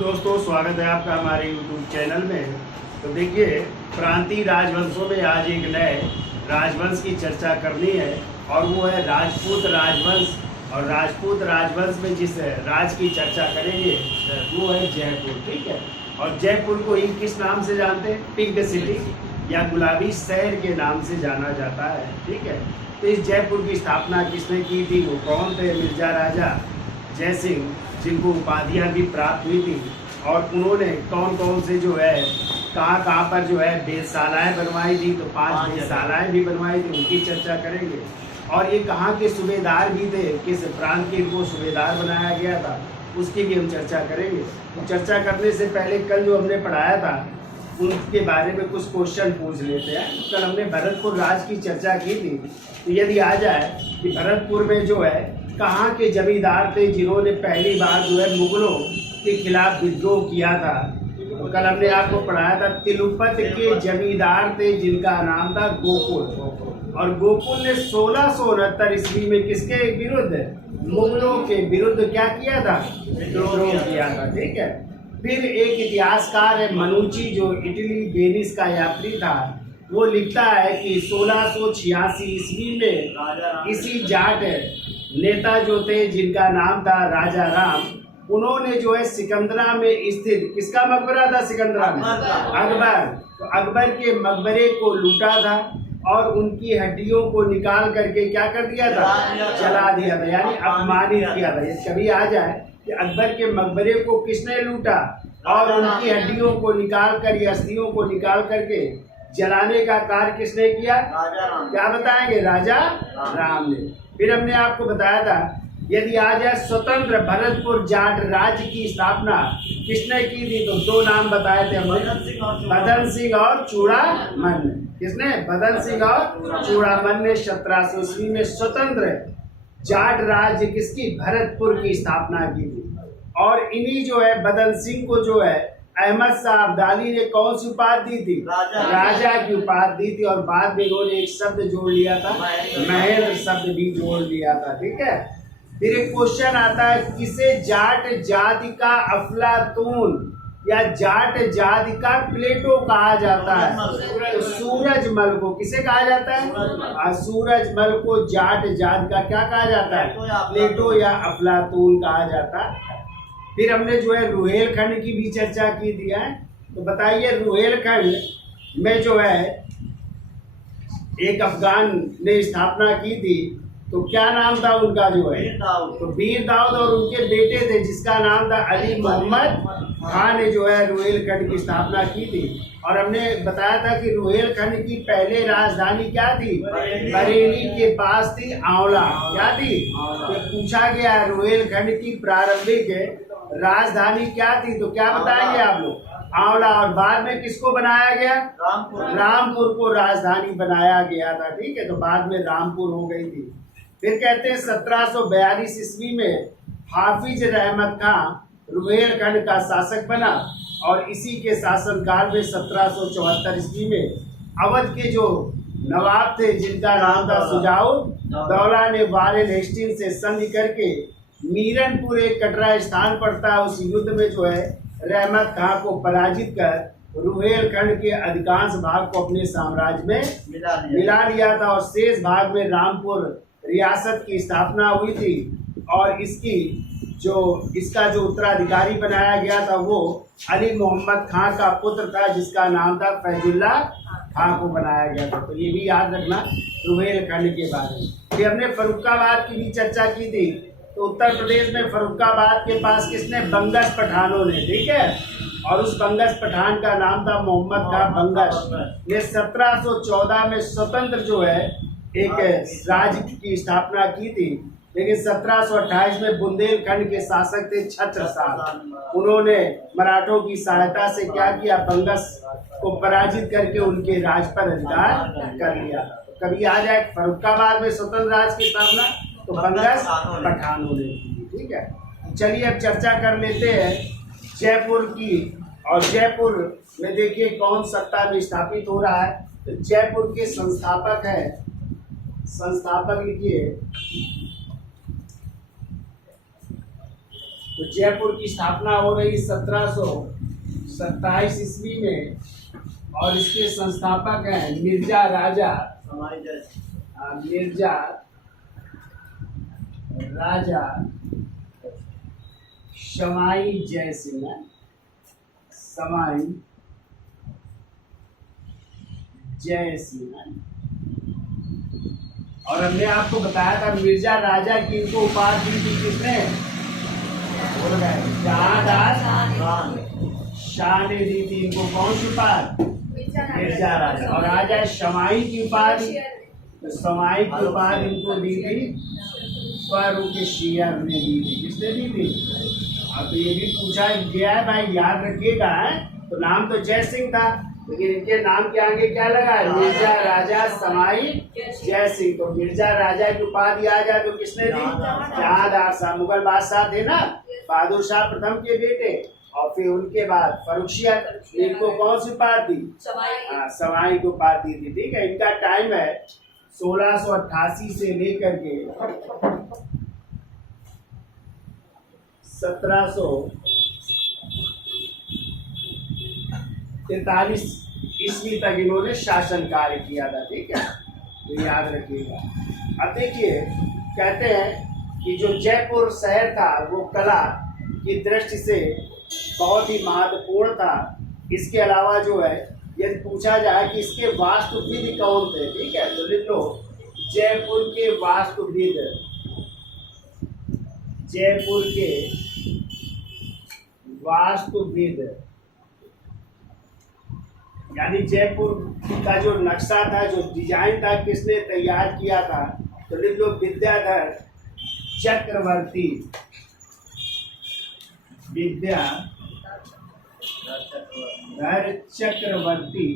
दोस्तों, स्वागत है आपका हमारे YouTube चैनल में। तो देखिए, प्रांतीय राजवंशों में आज एक नए राजवंश की चर्चा करनी है और वो है राजपूत राजवंश। और राजपूत राजवंश में जिस राज की चर्चा करेंगे वो है जयपुर। ठीक है, और जयपुर को ही किस नाम से जानते हैं? पिंक सिटी या गुलाबी शहर के नाम से जाना जाता है। ठीक है, तो इस जयपुर की स्थापना किसने की थी? वो कौन थे? मिर्जा राजा जय सिंह, जिनको उपाधियाँ भी प्राप्त हुई थी। और उन्होंने कौन कौन से जो है कहाँ पर जो है वेधशालाएँ बनवाई थी? तो 5 वेधशालाएँ भी बनवाई थी, उनकी चर्चा करेंगे। और ये कहाँ के सूबेदार भी थे, किस प्रांत के इनको सूबेदार बनाया गया था, उसकी भी हम चर्चा करेंगे। तो चर्चा करने से पहले कल जो हमने पढ़ाया था उनके बारे में कुछ क्वेश्चन पूछ लेते हैं। कल हमने भरतपुर राज की चर्चा की थी, तो यदि आ जाए कि भरतपुर में जो है कहाँ के जमींदार थे जिन्होंने पहली बार जो है मुगलों के खिलाफ विद्रोह किया था? तो कल हमने आपको पढ़ाया था तिलुपत के जमींदार थे जिनका नाम था गोकुल। और गोकुल ने 1669 ईस्वी में किसके विरुद्ध? मुगलों के विरुद्ध क्या किया था? विद्रोह किया था। ठीक है, फिर एक इतिहासकार है मनुची, जो इटली वेनिस का यात्री था, वो लिखता है कि 1686 ईस्वी में इसी जाट नेता जो थे जिनका नाम था राजा राम, उन्होंने जो है सिकंदरा में स्थित, किसका मकबरा था सिकंदरा में? अकबर। तो अकबर के मकबरे को लूटा था और उनकी हड्डियों को निकाल करके क्या कर दिया था? जला दिया था, यानी अपमानित किया था। ये कभी आ जाए कि अकबर के मकबरे को किसने लूटा और उनकी हड्डियों को निकाल कर या अस्थियों को निकाल करके जलाने का कार्य किसने किया? क्या बताएंगे? राजा राम ने। फिर हमने आपको बताया था यदि आ जाए स्वतंत्र भरतपुर जाट राज्य की स्थापना किसने की थी? तो 2 नाम बताए थे हमने, बदन सिंह और चूड़ामन। किसने? बदन सिंह और चूड़ामन ने 1700 ईस्वी में स्वतंत्र जाट राज्य किसकी? भरतपुर की स्थापना की थी। और इन्हीं जो है बदन सिंह को जो है अहमद शाह अब्दाली ने कौन सी उपाधि दी? राजा की उपाधि दी थी। और बाद में इन्होंने एक शब्द जोड़ लिया था, महल शब्द भी जोड़ लिया था। ठीक है, फिर एक क्वेश्चन आता है, किसे जाट जाति का अफलातून या जाट जाति का प्लेटो कहा जाता है? तो सूरजमल को किसे कहा जाता है? सूरजमल को जाट जाति का क्या कहा जाता है? प्लेटो या अफलातून कहा जाता है। फिर हमने जो है रुहेलखंड की भी चर्चा की थी है। तो बताइए, रुहेलखंड में जो है एक अफगान ने स्थापना की थी, तो क्या नाम था उनका? जो है तो वीर दाऊद, और उनके बेटे थे जिसका नाम था अली मोहम्मद खान ने जो है रुहेलखंड की स्थापना की थी। और हमने बताया था कि रुहेलखंड की पहले राजधानी क्या थी? बरेली के पास थी आंवला। क्या थी? तो पूछा गया है रुहेलखंड की प्रारंभिक राजधानी क्या थी? तो क्या बताएंगे आप लोग? आंवला। और बाद में किसको बनाया गया? रामपुर को राजधानी बनाया गया था। ठीक है, तो बाद में रामपुर हो गई थी। फिर कहते हैं 1742 ईस्वी में हाफिज रहमत खां रुहेलखंड का शासक बना। और इसी के शासनकाल में 1774 ईस्वी में अवध के जो नवाब थे जिनका नाम था शुजाउद्दौला ने वारेन हेस्टिंग्स से संधि करके मीरनपुर, एक कटरा स्थान पड़ता है, उस युद्ध में जो है रहमत खां को पराजित कर रुहेलखंड के अधिकांश भाग को अपने साम्राज्य में मिला लिया था। और शेष भाग में रामपुर रियासत की स्थापना हुई थी। और इसका जो उत्तराधिकारी बनाया गया था वो अली मोहम्मद खां का पुत्र था जिसका नाम था फैजुल्ला खां को बनाया गया था। तो ये भी याद रखना रुहेलखंड के बारे में। फिर हमने फर्रुखाबाद की भी चर्चा की थी। तो उत्तर प्रदेश में फर्रुखाबाद के पास किसने? बंगश पठानों ने। ठीक है, और उस बंगश पठान का नाम था मोहम्मद खां बंगश ने 1714 में स्वतंत्र जो है एक राज्य की स्थापना की थी। लेकिन 1728 में बुंदेलखंड के शासक थे छत्रसाल, उन्होंने मराठों की सहायता से क्या किया? बंगश को पराजित करके उनके राज पर अधिकार कर लिया। तो कभी आ जाए फर्रुखाबाद में स्वतंत्र राज्य की स्थापना, तो बंगश पठानों ने की। ठीक है, चलिए अब चर्चा कर लेते हैं जयपुर की। और जयपुर में देखिए कौन सत्ता में स्थापित हो रहा है। तो जयपुर के संस्थापक है, संस्थापक लिखिए तो जयपुर की स्थापना हो रही 1727 ईस्वी में, और इसके संस्थापक हैं मिर्जा राजा शमाई जय सिंह। समाई जय सिंह। और हमने आपको बताया था मिर्जा राजा की इनको उपाधि दी थी किसने? जहांदार शाह ने दी थी इनको। कौन सी उपाधि? मिर्जा राजा। और राजा शमाई की उपाधि, तो शमाई की उपाधि इनको दी थी फारूक शियर ने दी थी। किसने दी थी? अब ये भी पूछा गया है भाई, याद रखिएगा। तो नाम तो जय सिंह था, लेकिन इनके नाम के आगे क्या लगा है? मिर्जा राजा समाई जय सिंह। तो मिर्जा राजा की उपाधि आ जाए तो किसने दी? जहांदार शाह, मुगल बादशाह थे ना, बहादुर शाह प्रथम के बेटे। और फिर उनके बाद फर्रुखियत, इनको कौन सी उपाधि दी? समाई को उपाधि दी। ठीक है, इनका टाइम है 1688 से लेकर के 1743 ईस्वी तक इन्होंने शासन कार्य किया था। ठीक है, तो याद रखिएगा। अब देखिए, कहते हैं कि जो जयपुर शहर था वो कला की दृष्टि से बहुत ही महत्वपूर्ण था। इसके अलावा जो है, यदि पूछा जाए कि इसके वास्तुविद कौन थे, ठीक है, तो लिख लो जयपुर के वास्तुविद। जयपुर के वास्तुविद यानी जयपुर का जो नक्शा था, जो डिजाइन था, किसने तैयार किया था? तो लिख लो विद्याधर चक्रवर्ती। विद्याधर चक्रवर्ती,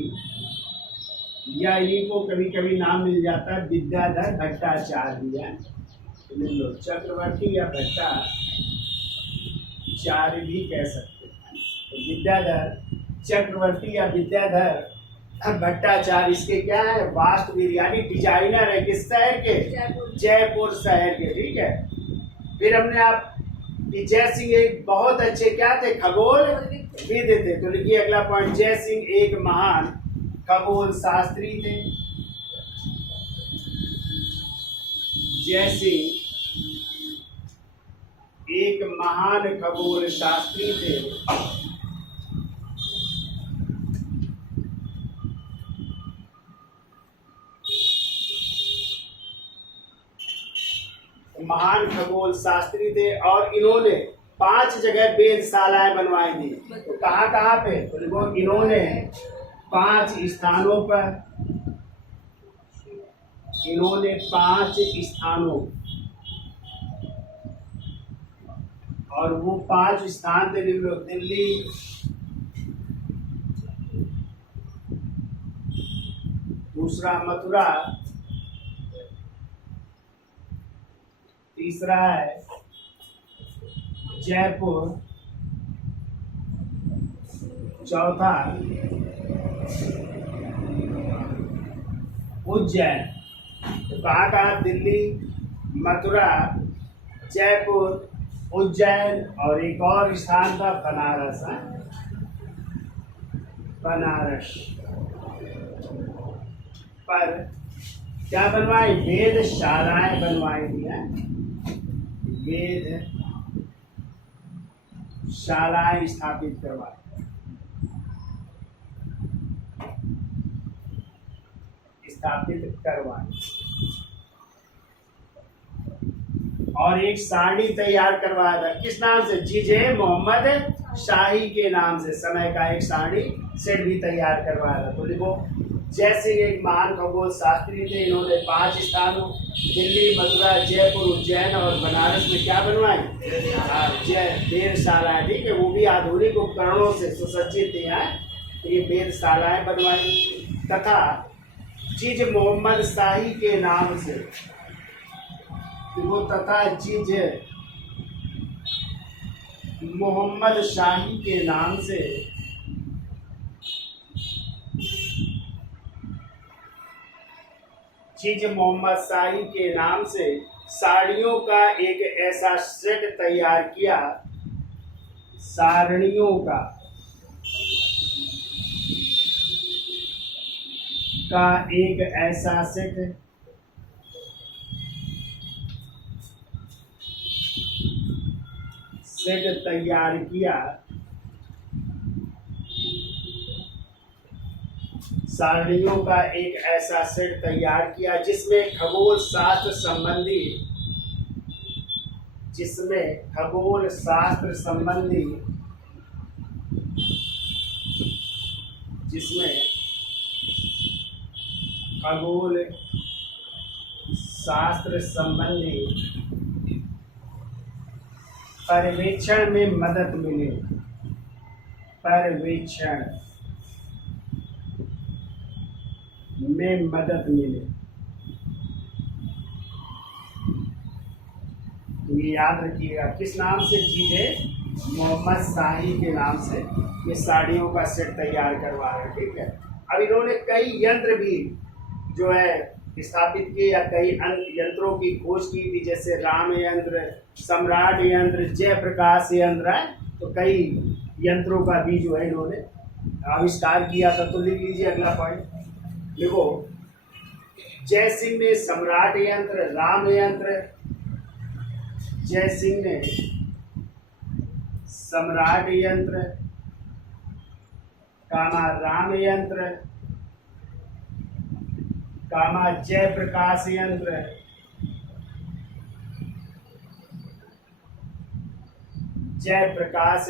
या इनको कभी कभी नाम मिल जाता है विद्याधर भट्टाचार्य भी है। तो लिख लो चक्रवर्ती या भट्टाचार्य भी कह सकते हैं। तो विद्याधर चक्रवर्ती या विद्याधर भट्टाचार्य इसके क्या है? वास्तुविद यानी डिजाइनर है। किस शहर के? जयपुर शहर के। ठीक है, फिर हमने आप जय सिंह एक बहुत अच्छे क्या थे? खगोल विद थे। तो लिखिए अगला पॉइंट, जय सिंह एक महान खगोल शास्त्री थे। जय सिंह एक महान खगोल शास्त्री थे। महान खगोल शास्त्री थे, और इन्होंने 5 जगह वेधशालाएं बनवाई थी। तो कहाँ कहाँ पे? तो इन्होंने 5 स्थानों पर, इन्होंने 5 स्थानों, और वो 5 स्थान थे दिल्ली, दूसरा मथुरा, तीसरा है जयपुर, चौथा उज्जैन। तो कहाँ कहाँ? दिल्ली, मथुरा, जयपुर, उज्जैन, और एक और स्थान था बनारस। बनारस पर क्या बनवाई? वेधशालाएं बनवाई थी। वेधशालाएं स्थापित करवाई। और एक साड़ी तैयार करवाया था। किस नाम से? जीजे मोहम्मद शाही के नाम से समय का एक साड़ी सेट भी तैयार करवाया था। तो देखो, जैसे एक महान खगोल शास्त्री थे, इन्होंने 5 स्थानों दिल्ली, मथुरा, जयपुर, उज्जैन और बनारस में क्या बनवाए? वेधशालाएं। ठीक है, वो भी आधुनिक उपकरणों से सुसज्जित थी। ये वेधशालाएं बनवाई, तथा जीज मोहम्मद शाही के नाम से, वो तथा जीज मोहम्मद शाही के नाम से जीज मोहम्मद शाही के नाम से साड़ियों का एक ऐसा सेट तैयार किया सारणियों का एक ऐसा सेट तैयार किया, सारणियों का एक ऐसा सेट तैयार किया जिसमें खगोल शास्त्र संबंधी पर्यवेक्षण में मदद मिले। तो ये याद रखिएगा, किस नाम से जीते? मोहम्मद शाही के नाम से ये साड़ियों का सेट तैयार करवा रहे हैं। ठीक है। अब इन्होंने कई यंत्र भी जो है स्थापित किए या कई यंत्रों की खोज की थी, जैसे राम यंत्र, सम्राट यंत्र, जयप्रकाश यंत्र है। तो कई यंत्रों का भी जो है इन्होंने आविष्कार किया था। तो लिख लीजिए अगला पॉइंट। देखो, जय सिंह ने सम्राट यंत्र, राम यंत्र, जय सिंह ने सम्राट यंत्र, राम यंत्र, जयप्रकाश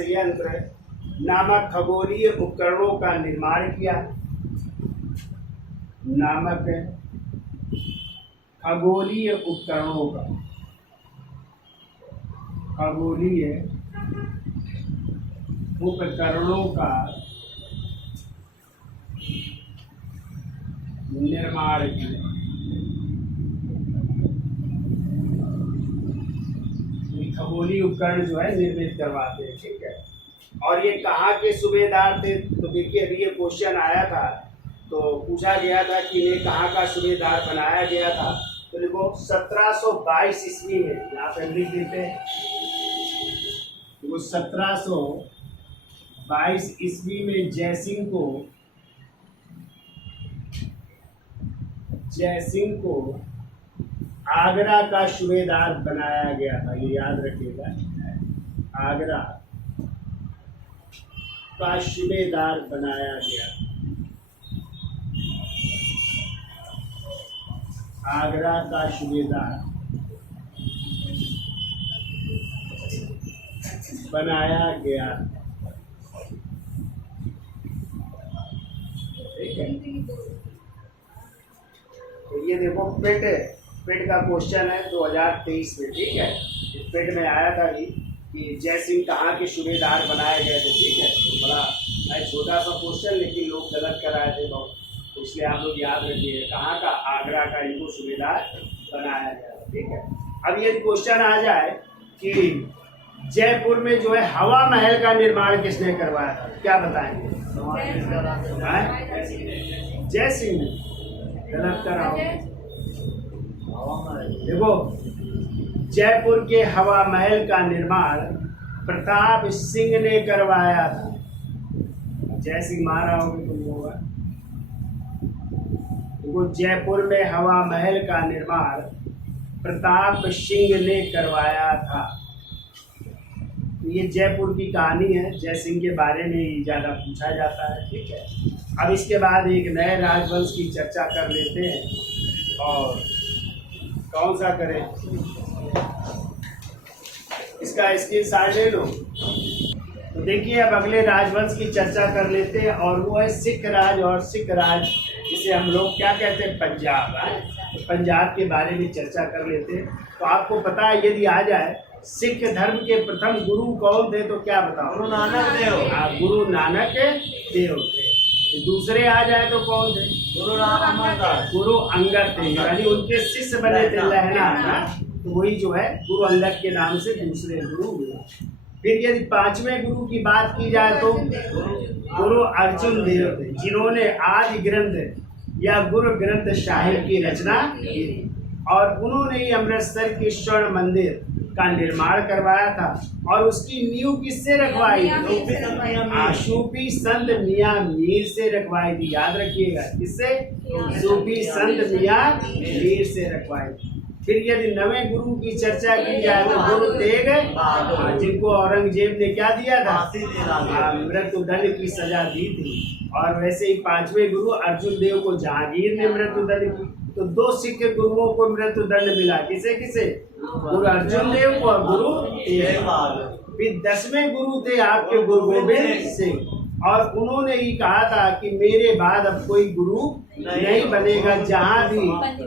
यंत्र नामक खगोलीय उपकरणों का निर्माण किया। खगोलीय उपकरणों का निर्माण किया। खगोलीय उपकरण जो है निर्मित करवाते हैं। ठीक है। और ये कहाँ के सूबेदार थे? तो देखिए, अभी ये क्वेश्चन आया था तो पूछा गया था कि ये कहाँ का सूबेदार बनाया गया था। तो देखो, 1722 ईस्वी में, यहाँ पे लिख देते हैं। वो 1722 ईस्वी में जय सिंह को आगरा का सूबेदार बनाया गया था। ये याद रखिएगा, आगरा का सूबेदार बनाया गया। आगरा का सूबेदार बनाया गया। ठीक है। तो ये देखो, पेट का क्वेश्चन है 2023 में। ठीक है। पेट में आया था कि जय सिंह कहाँ के सूबेदार बनाए गए थे। ठीक है। तो बड़ा छोटा सा क्वेश्चन, लेकिन लोग गलत कराए थे बहुत, तो इसलिए आप लोग याद रखिए, कहाँ का? आगरा का इनको सूबेदार बनाया गया। ठीक है। अब ये क्वेश्चन आ जाए कि जयपुर में जो है हवा महल का निर्माण किसने करवाया था? क्या बताएंगे? जय सिंह ने। गलत कराओ। देखो, जयपुर के हवा महल का निर्माण प्रताप सिंह ने करवाया था। जय सिंह मारा होगा तुम होगा। देखो, जयपुर में हवा महल का निर्माण प्रताप सिंह ने करवाया था। ये जयपुर की कहानी है, जय सिंह के बारे में ही ज़्यादा पूछा जाता है। ठीक है। अब इसके बाद एक नए राजवंश की चर्चा कर लेते हैं, और कौन सा करें? इसका स्क्रीनशॉट ले लो। तो देखिए, अब अगले राजवंश की चर्चा कर लेते हैं, और वो है सिख राज। और सिख राज जिसे हम लोग क्या कहते हैं? पंजाब। तो पंजाब के बारे में चर्चा कर लेते हैं। तो आपको पता है, यदि आ जाए सिख धर्म के प्रथम गुरु कौन थे, तो क्या बताओ? गुरु नानक देव। गुरु नानक देव थे। दूसरे आ जाए तो कौन थे? गुरु अंगद थे, यानी उनके शिष्य बने थे लहना ना। तो वही जो है गुरु अंगद के नाम से दूसरे गुरु हुए। फिर यदि पांचवें गुरु की बात की जाए तो गुरु अर्जुन देव थे, जिन्होंने आदि ग्रंथ या गुरु ग्रंथ साहिब की रचना की, और उन्होंने ही अमृतसर के स्वर्ण मंदिर का निर्माण करवाया था और उसकी नींव किससे रखवाई? सूफी संत मियां मीर से रखवाई थी। याद रखिएगा, किससे? सूफी संत मियां मीर से रखवाई। फिर यदि नवे गुरु की चर्चा की जाए तो गुरु तेग बहादुर, जिनको औरंगजेब ने क्या दिया था? मृत्युदंड की सजा दी थी। और वैसे ही पांचवें गुरु अर्जुन देव को जहांगीर ने मृत्युदंड की। तो दो सिख गुरुओं को मृत्युदंड मिला। किसे किसे? गुरु अर्जुन देव को और गुरु तेग बहादुर। फिर 10वें गुरु थे आपके गुरु गोविंद सिंह, और उन्होंने ही कहा था कि मेरे बाद अब कोई गुरु नहीं बनेगा। जहाँ भी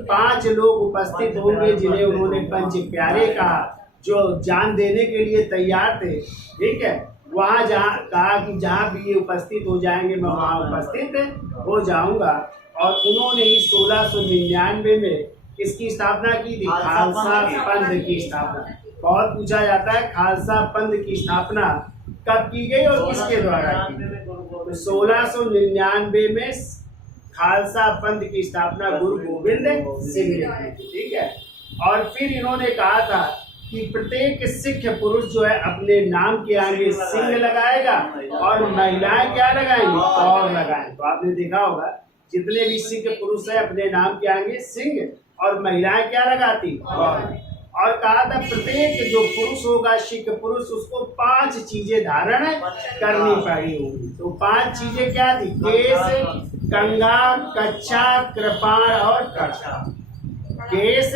5 लोग उपस्थित होंगे जिन्हें उन्होंने पंच प्यारे कहा, जो जान देने के लिए तैयार थे, ठीक है, वहाँ जहाँ कहा कि जहाँ भी ये उपस्थित हो जाएंगे मैं वहाँ उपस्थित हो जाऊंगा। और उन्होंने ही 1699 में किसकी स्थापना की थी? खालसा पंथ की स्थापना। बहुत पूछा जाता है खालसा पंथ की स्थापना कब की गई और किसके द्वारा की? तो 1699 में खालसा पंथ की स्थापना गुरु गोविंद सिंह ने की, ठीक है। और फिर इन्होंने कहा था कि प्रत्येक सिख पुरुष जो है अपने नाम के आगे सिंह लगाएगा और महिलाएं क्या लगाएंगी? और लगाएंगे। तो आपने देखा होगा जितने भी सिख पुरुष है अपने नाम के आगे सिंह और महिलाएं क्या लगाती? और कहा था प्रत्येक जो पुरुष होगा सिख पुरुष उसको 5 चीजें धारण करनी पड़ी होगी। तो 5 चीजें क्या थी? केस, कंघा, कच्छा, कृपाण और कड़ा। केस,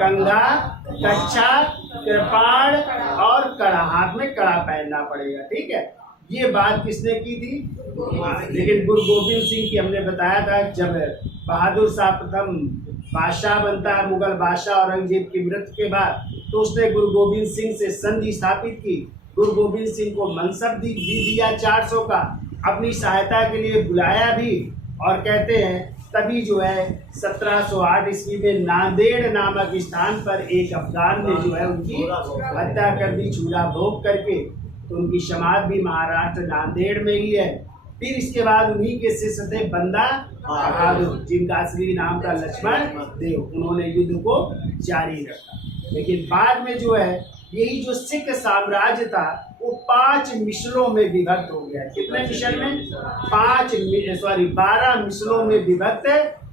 कंघा, कच्छा, कृपाण और कड़ा। हाथ में कड़ा पहनना पड़ेगा, ठीक है। ये बात किसने की थी? लेकिन गुरु गोविंद सिंह की हमने बताया था जब बहादुर शाह प्रथम बादशाह बनता है, मुगल बादशाह औरंगजेब की मृत्यु के बाद, तो उसने गुरु गोविंद सिंह से संधि स्थापित की। गुरु गोविंद सिंह को मनसब भी दिया 400 का, अपनी सहायता के लिए बुलाया भी। और कहते हैं तभी जो है 1708 ईस्वी में नांदेड़ नामक स्थान पर एक अफगान ने जो है उनकी हत्या कर दी चूल्हा भोग करके। तो उनकी समाधि भी महाराष्ट्र नांदेड़ में ही है। फिर इसके बाद उन्हीं के शिष्य थे बंदा बहादुर, जिनका असली नाम था लक्ष्मण देव। उन्होंने युद्ध को जारी रखा। लेकिन बाद में जो है यही जो सिख साम्राज्य था वो 5 मिसलों में विभक्त हो गया। कितने मिसल में? 12 मिसलों में विभक्त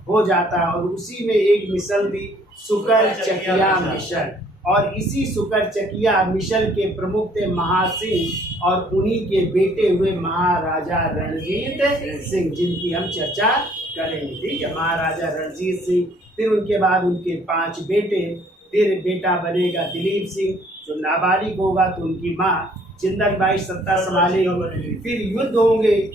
हो जाता है। और उसी में एक मिसल थी सुकर चकिया मिसल। और इसी सुकर चकिया मिसल के प्रमुख थे महासिंह और उन्हीं के बेटे हुए महाराजा रणजीत सिंह, जिनकी हम चर्चा करेंगे, ठीक है। महाराजा रणजीत सिंह, फिर उनके बाद उनके 5 बेटे, फिर बेटा बनेगा दिलीप सिंह जो नाबालिग होगा, तो उनकी माँ जिंदन बाई सत्ता संभालेगी। फिर युद्ध होंगे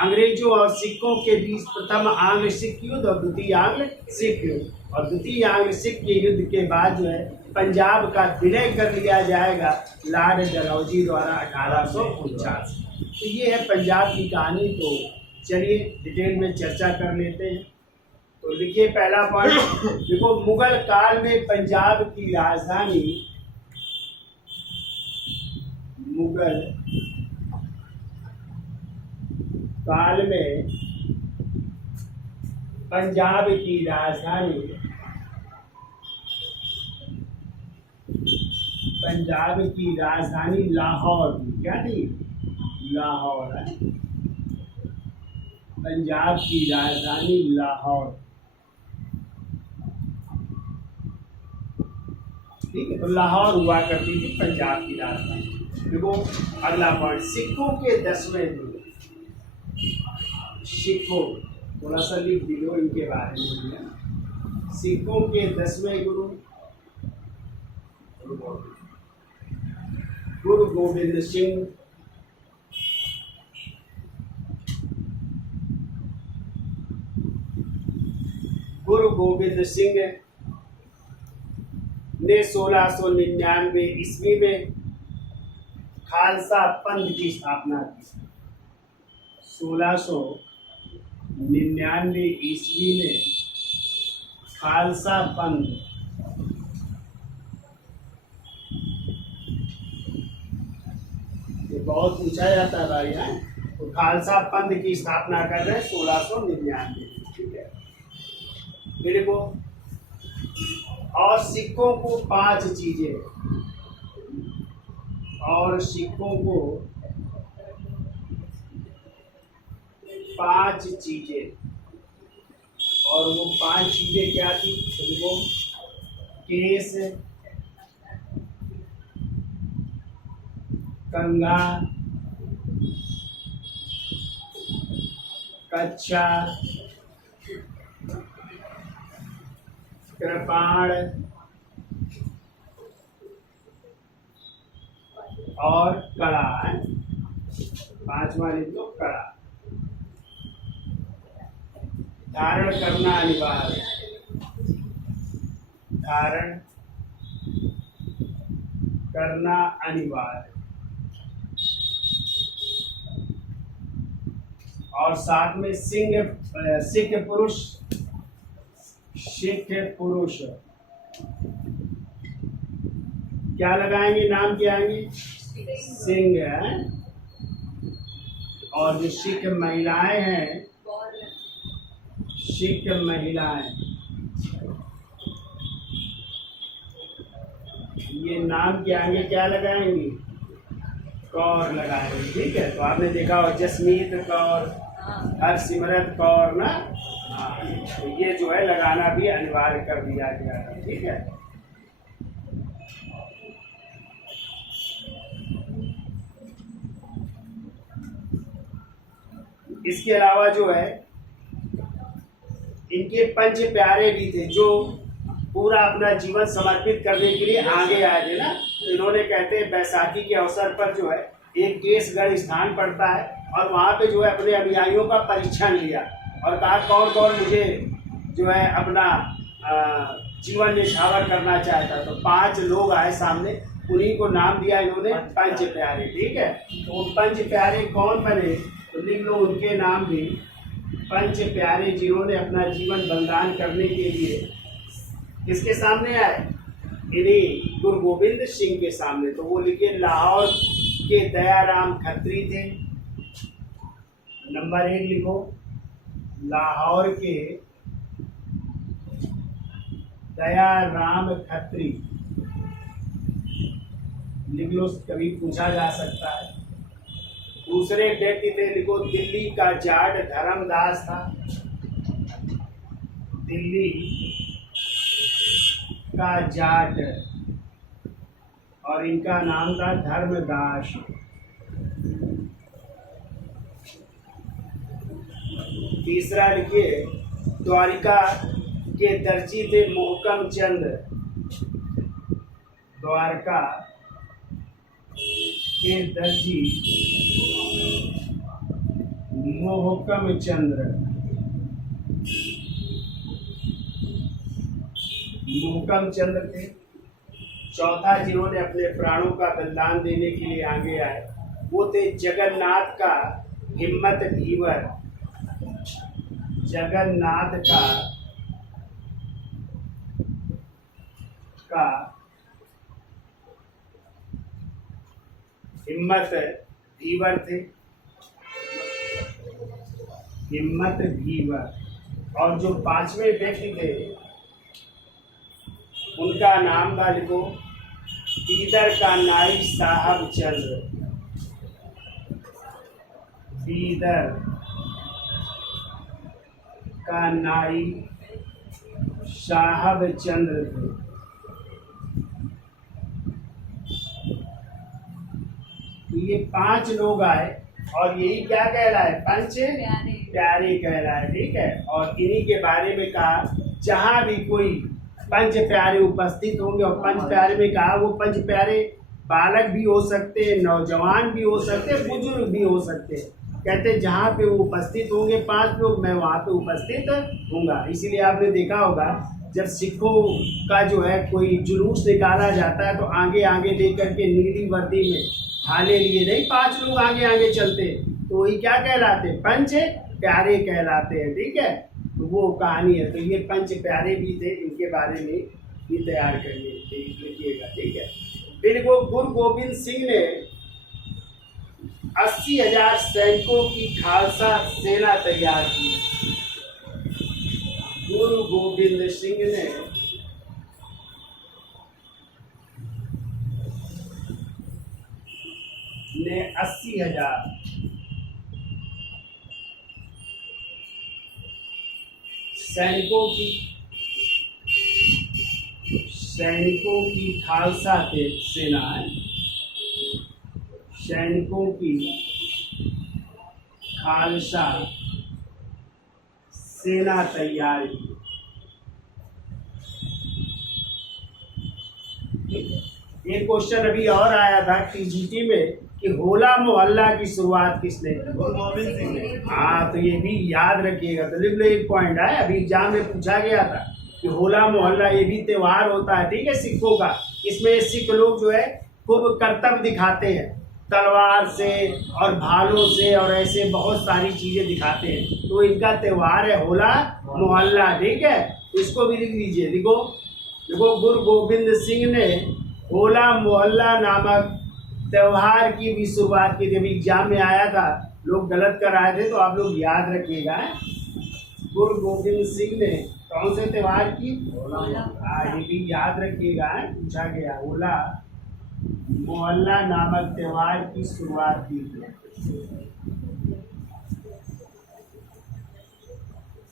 अंग्रेजों और सिखों के बीच, प्रथम आंग्ल सिख युद्ध और द्वितीय आंग्ल सिख युद्ध। और द्वितीय आंग्ल सिख के युद्ध के बाद जो है पंजाब का विलय कर लिया जाएगा लॉर्ड डलहौजी द्वारा 1849। तो ये है पंजाब की कहानी। तो चलिए डिटेल में चर्चा कर लेते हैं। तो लिखिए पहला पॉइंट, देखो मुगल काल में पंजाब की राजधानी, मुगल काल में पंजाब की राजधानी, पंजाब की राजधानी लाहौर थी। क्या थी? लाहौर है। पंजाब की राजधानी लाहौर, ठीक है। तो लाहौर हुआ करती थी पंजाब की राजधानी। देखो अगला पॉइंट, सिखों के 10वें गुरु। सिखों थोड़ा सा लिख दियो इनके बारे में। सिखों के 10वें गुरु गुरु गोविंद सिंह। गुरु गोविंद सिंह ने 1699 ईस्वी में खालसा पंथ की स्थापना की। 1699 ईस्वी में खालसा पंथ, ये बहुत पूछा जाता है भाई है। तो खालसा पंथ की स्थापना कर रहे 1699, ठीक है। देखो और सिखों को 5 चीजें, और सिखों को 5 चीजें, और वो 5 चीजें क्या थी? उनको केस, कंघा, कच्छा, कृपाण और कड़ा है। 5वां लिख लो, कड़ा। धारण करना अनिवार्य, धारण करना अनिवार्य। और साथ में सिख पुरुष, सिख पुरुष क्या लगाएंगे? नाम क्या आएंगे? सिंह है। और जो सिख महिलाएं हैं, सिख महिलाएं, ये नाम के आगे क्या लगाएंगे? कौर लगाएंगे। ठीक है, तो आपने देखा हो जसमीत कौर, हरसिमरत कौर ना। हाँ, तो ये जो है लगाना भी अनिवार्य कर दिया गया है। ठीक है, इसके अलावा जो है इनके पंच प्यारे भी थे जो पूरा अपना जीवन समर्पित करने के लिए आगे आए थे ना। तो इन्होंने, कहते हैं, बैसाखी के अवसर पर जो है एक केसगढ़ स्थान पड़ता है और वहाँ पे जो है अपने अनुयायियों का परीक्षण लिया और कहा कौन कौन मुझे जो है अपना जीवन निछावर करना चाहता। तो 5 लोग आए सामने, उन्हीं को नाम दिया इन्होंने पंच प्यारे। ठीक है, तो वो पंच प्यारे कौन बने? तो लिख लो उनके नाम भी, पंच प्यारे जिन्होंने अपना जीवन बलिदान करने के लिए किसके सामने आए? इन्हीं गुरु गोविंद सिंह के सामने। तो वो लिखे लाहौर के दयाराम खत्री थे। नंबर 1 लिखो, लाहौर के दयाराम खत्री। लिख लो, कभी पूछा जा सकता है। दूसरे व्यक्ति थे, लिखो, दिल्ली का जाट धर्मदास था। दिल्ली का जाट, और इनका नाम था धर्मदास। तीसरा लिखिए, द्वारिका के दर्जी थे मोहकम चंद। द्वारका के दर्जी मोहकम चंद्र। मोहकम चंद्र थे। चौथा जिन्होंने अपने प्राणों का बलिदान देने के लिए आगे आए वो थे जगन्नाथ का हिम्मत भीवर। जगन्नाथ का हिम्मत भीवर थे। हिम्मत भीवर। और जो 5वें व्यक्ति थे उनका नाम था, लिखो, बीदर का नाई साहब चंद्र। बीदर का नाई साहब चंद्र थे। तो ये 5 लोग आए और यही क्या कहलाए? पंच प्यारे कहलाए। ठीक है, और इन्हीं के बारे में कहा जहां भी कोई पंच प्यारे उपस्थित होंगे, और पंच प्यारे में कहा वो पंच प्यारे बालक भी हो सकते हैं, नौजवान भी हो सकते हैं, बुजुर्ग भी हो सकते हैं। कहते हैं जहाँ पे वो उपस्थित होंगे 5 लोग, मैं वहाँ पे उपस्थित हूँगा। इसीलिए आपने देखा होगा जब सिखों का जो है कोई जुलूस निकाला जाता है तो आगे आगे लेकर के नीली वर्दी में थाले लिए नहीं 5 लोग आगे आगे चलते, तो वही क्या कहलाते? पंच प्यारे कहलाते हैं। ठीक है, तो वो कहानी है। तो ये पंच प्यारे भी थे, इनके बारे में भी तैयार करिए, लिखिएगा। ठीक है, फिर वो गुरु गोविंद सिंह ने 80,000 सैनिकों की खालसा सेना तैयार की। गुरु गोविंद सिंह ने 80,000 इन्हें 80,000 सैनिकों की खालसा सेना है, सैनिकों की खालसा सेना तैयार की। एक क्वेश्चन अभी और आया था टीजीटी में कि होला मोहल्ला की शुरुआत किसने की? गुरु गोविंद सिंह ने। हाँ, तो ये भी याद रखिएगा। तो लिख लो, एक पॉइंट है, अभी एग्जाम में पूछा गया था कि होला मोहल्ला ये भी त्योहार होता है, ठीक है, सिखों का। इसमें सिख लोग जो है खूब कर्तव्य दिखाते हैं, तलवार से और भालों से और ऐसे बहुत सारी चीजें दिखाते हैं। तो इनका त्योहार है होला मोहल्ला, ठीक है। इसको भी लिख लीजिए। देखो गुरु गोविंद सिंह ने होला मोहल्ला नामक त्योहार की भी शुरुआत की थी। अभी एग्जाम में आया था, लोग गलत कर आए थे, तो आप लोग याद रखिएगा। गुरु गोविंद सिंह ने कौन से त्योहार की? ये भी याद रखिएगा, पूछा गया। होला मोहल्ला नामक त्योहार की शुरुआत की थी।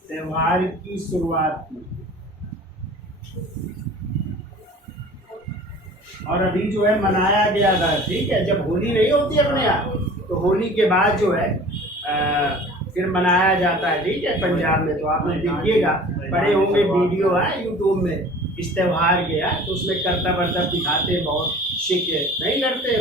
त्योहार की शुरुआत की। और अभी जो है मनाया गया था, ठीक है। जब होली नहीं होती अपने यहाँ, तो होली के बाद जो है फिर मनाया जाता है, ठीक है, पंजाब में। तो आप लोग देखिएगा, बड़े होंगे, वीडियो है यूट्यूब में इस त्योहार के, है तो उसमें कर्तव्य दिखाते हैं। बहुत सिख नहीं लड़ते,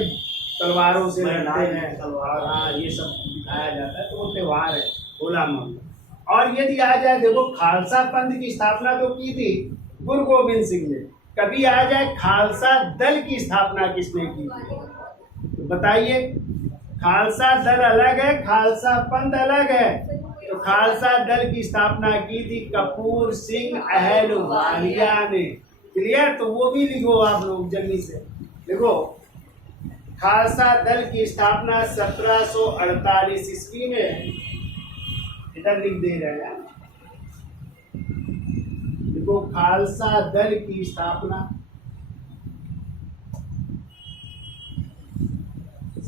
तलवारों से लड़ते हैं, और हाँ, ये सब दिखाया जाता है। तो वो त्योहार है होला मोहल्ला। और यदि आ जाए, देखो, खालसा पंथ की स्थापना तो की थी गुरु गोविंद सिंह ने। कभी आ जाए खालसा दल की स्थापना किसने की? तो बताइए। खालसा दल अलग है, खालसा पंथ अलग है। तो खालसा दल की स्थापना की थी कपूर सिंह अहलुवालिया ने। क्लियर? तो वो भी लिखो आप लोग जल्दी से। देखो, खालसा दल की स्थापना 1748 ईस्वी में, इधर लिख दे रहे हैं। देखो, खालसा दल की स्थापना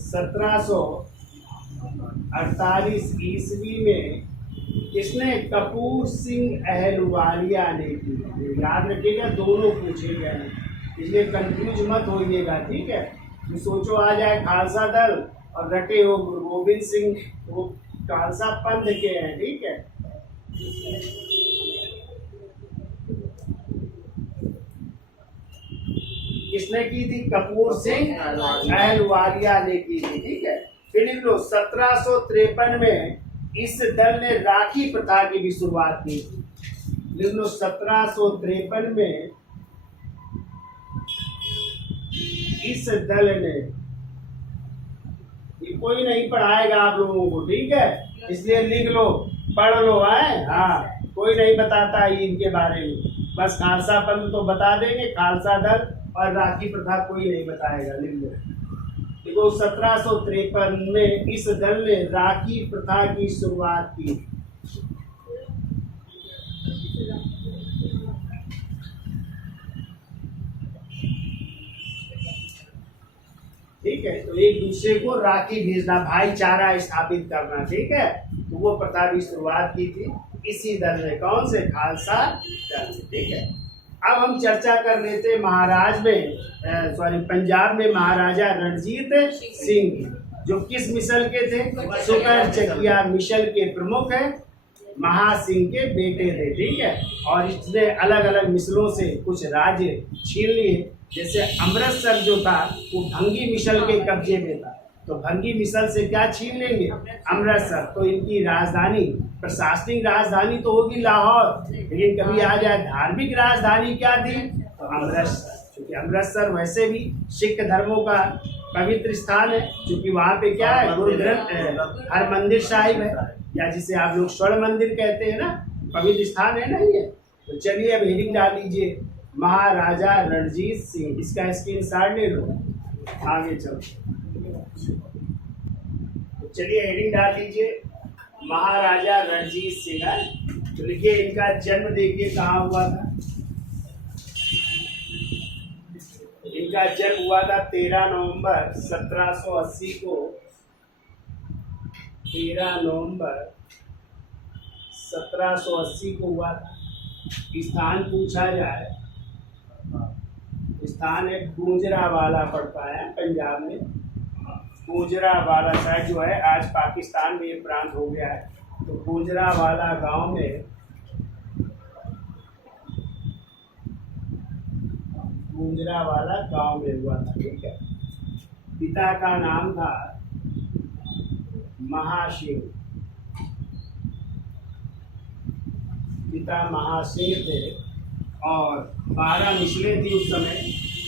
1748 ईस्वी में किसने? कपूर सिंह अहलुवालिया ने की। याद रखिएगा, दोनों पूछे गए हैं, इसलिए कंफ्यूज मत होइएगा, ठीक है। तो सोचो आ जाए खालसा दल और रटे हो गुरु गोविंद सिंह, वो खालसा पंथ के हैं, ठीक है। किसने की थी? कपूर सिंह अहलुवालिया ने की थी, ठीक है। फिर लिख लो, 1753 में इस दल ने राखी प्रथा की भी शुरुआत की थी। लिख लो, 1753 में इस दल ने, ये कोई नहीं पढ़ाएगा आप लोगों को, ठीक है, इसलिए लिख लो, पढ़ लो, है। हाँ, कोई नहीं बताता है इनके बारे में, बस खालसा पंथ तो बता देंगे, खालसा दल और राखी प्रथा कोई नहीं बताएगा। लिख लो। देखो, 1753 में इस दल ने राखी प्रथा की शुरुआत की। ठीक है, तो एक दूसरे को राखी भेजना, भाईचारा स्थापित करना, ठीक है। तो वो प्रथा की शुरुआत की थी इसी दल ने। कौन से? खालसा दल, ठीक है। अब हम चर्चा कर लेते महाराज में, पंजाब में महाराजा रणजीत सिंह की, जो किस मिसल के थे? सुकर चकिया मिसल के प्रमुख है, महासिंह के बेटे थे, ठीक है। और इसने अलग अलग मिसलों से कुछ राज्य छीन लिए। जैसे अमृतसर जो था वो भंगी मिसल के कब्जे में था, तो भंगी मिसल से क्या छीन लेंगे? अमृतसर। तो इनकी राजधानी, प्रशासनिक राजधानी तो होगी लाहौर, लेकिन कभी आ जाए धार्मिक राजधानी क्या थी? तो अमृतसर। क्योंकि अमृतसर वैसे भी सिख धर्मों का पवित्र स्थान है, क्योंकि वहाँ पे क्या है? गुरु ग्रंथ हरमंदिर साहिब है, या जिसे आप लोग स्वर्ण मंदिर कहते हैं ना, पवित्र स्थान है, नहीं है? तो चलिए अब हेडिंग डाल लीजिए, महाराजा रणजीत सिंह। इसका स्क्रीनशॉट ले लो, आगे चलो। चलिए हेडिंग डाल दीजिए, महाराजा रणजीत सिंह। तो लिखिए, इनका जन्म देखिए कहाँ हुआ था। इनका जन्म हुआ था 13 नवंबर 1780 को। 13 नवंबर 1780 को हुआ था। स्थान पूछा जाए, स्थान है गुजरांवाला पड़ता है पंजाब में। गुजरांवाला साइड जो है आज पाकिस्तान में एक प्रांत हो गया है। तो गुजरांवाला गांव में हुआ था। ठीक है। पिता का नाम था महासिंह। पिता महासिंह थे और 12 मिसलें थी उस समय।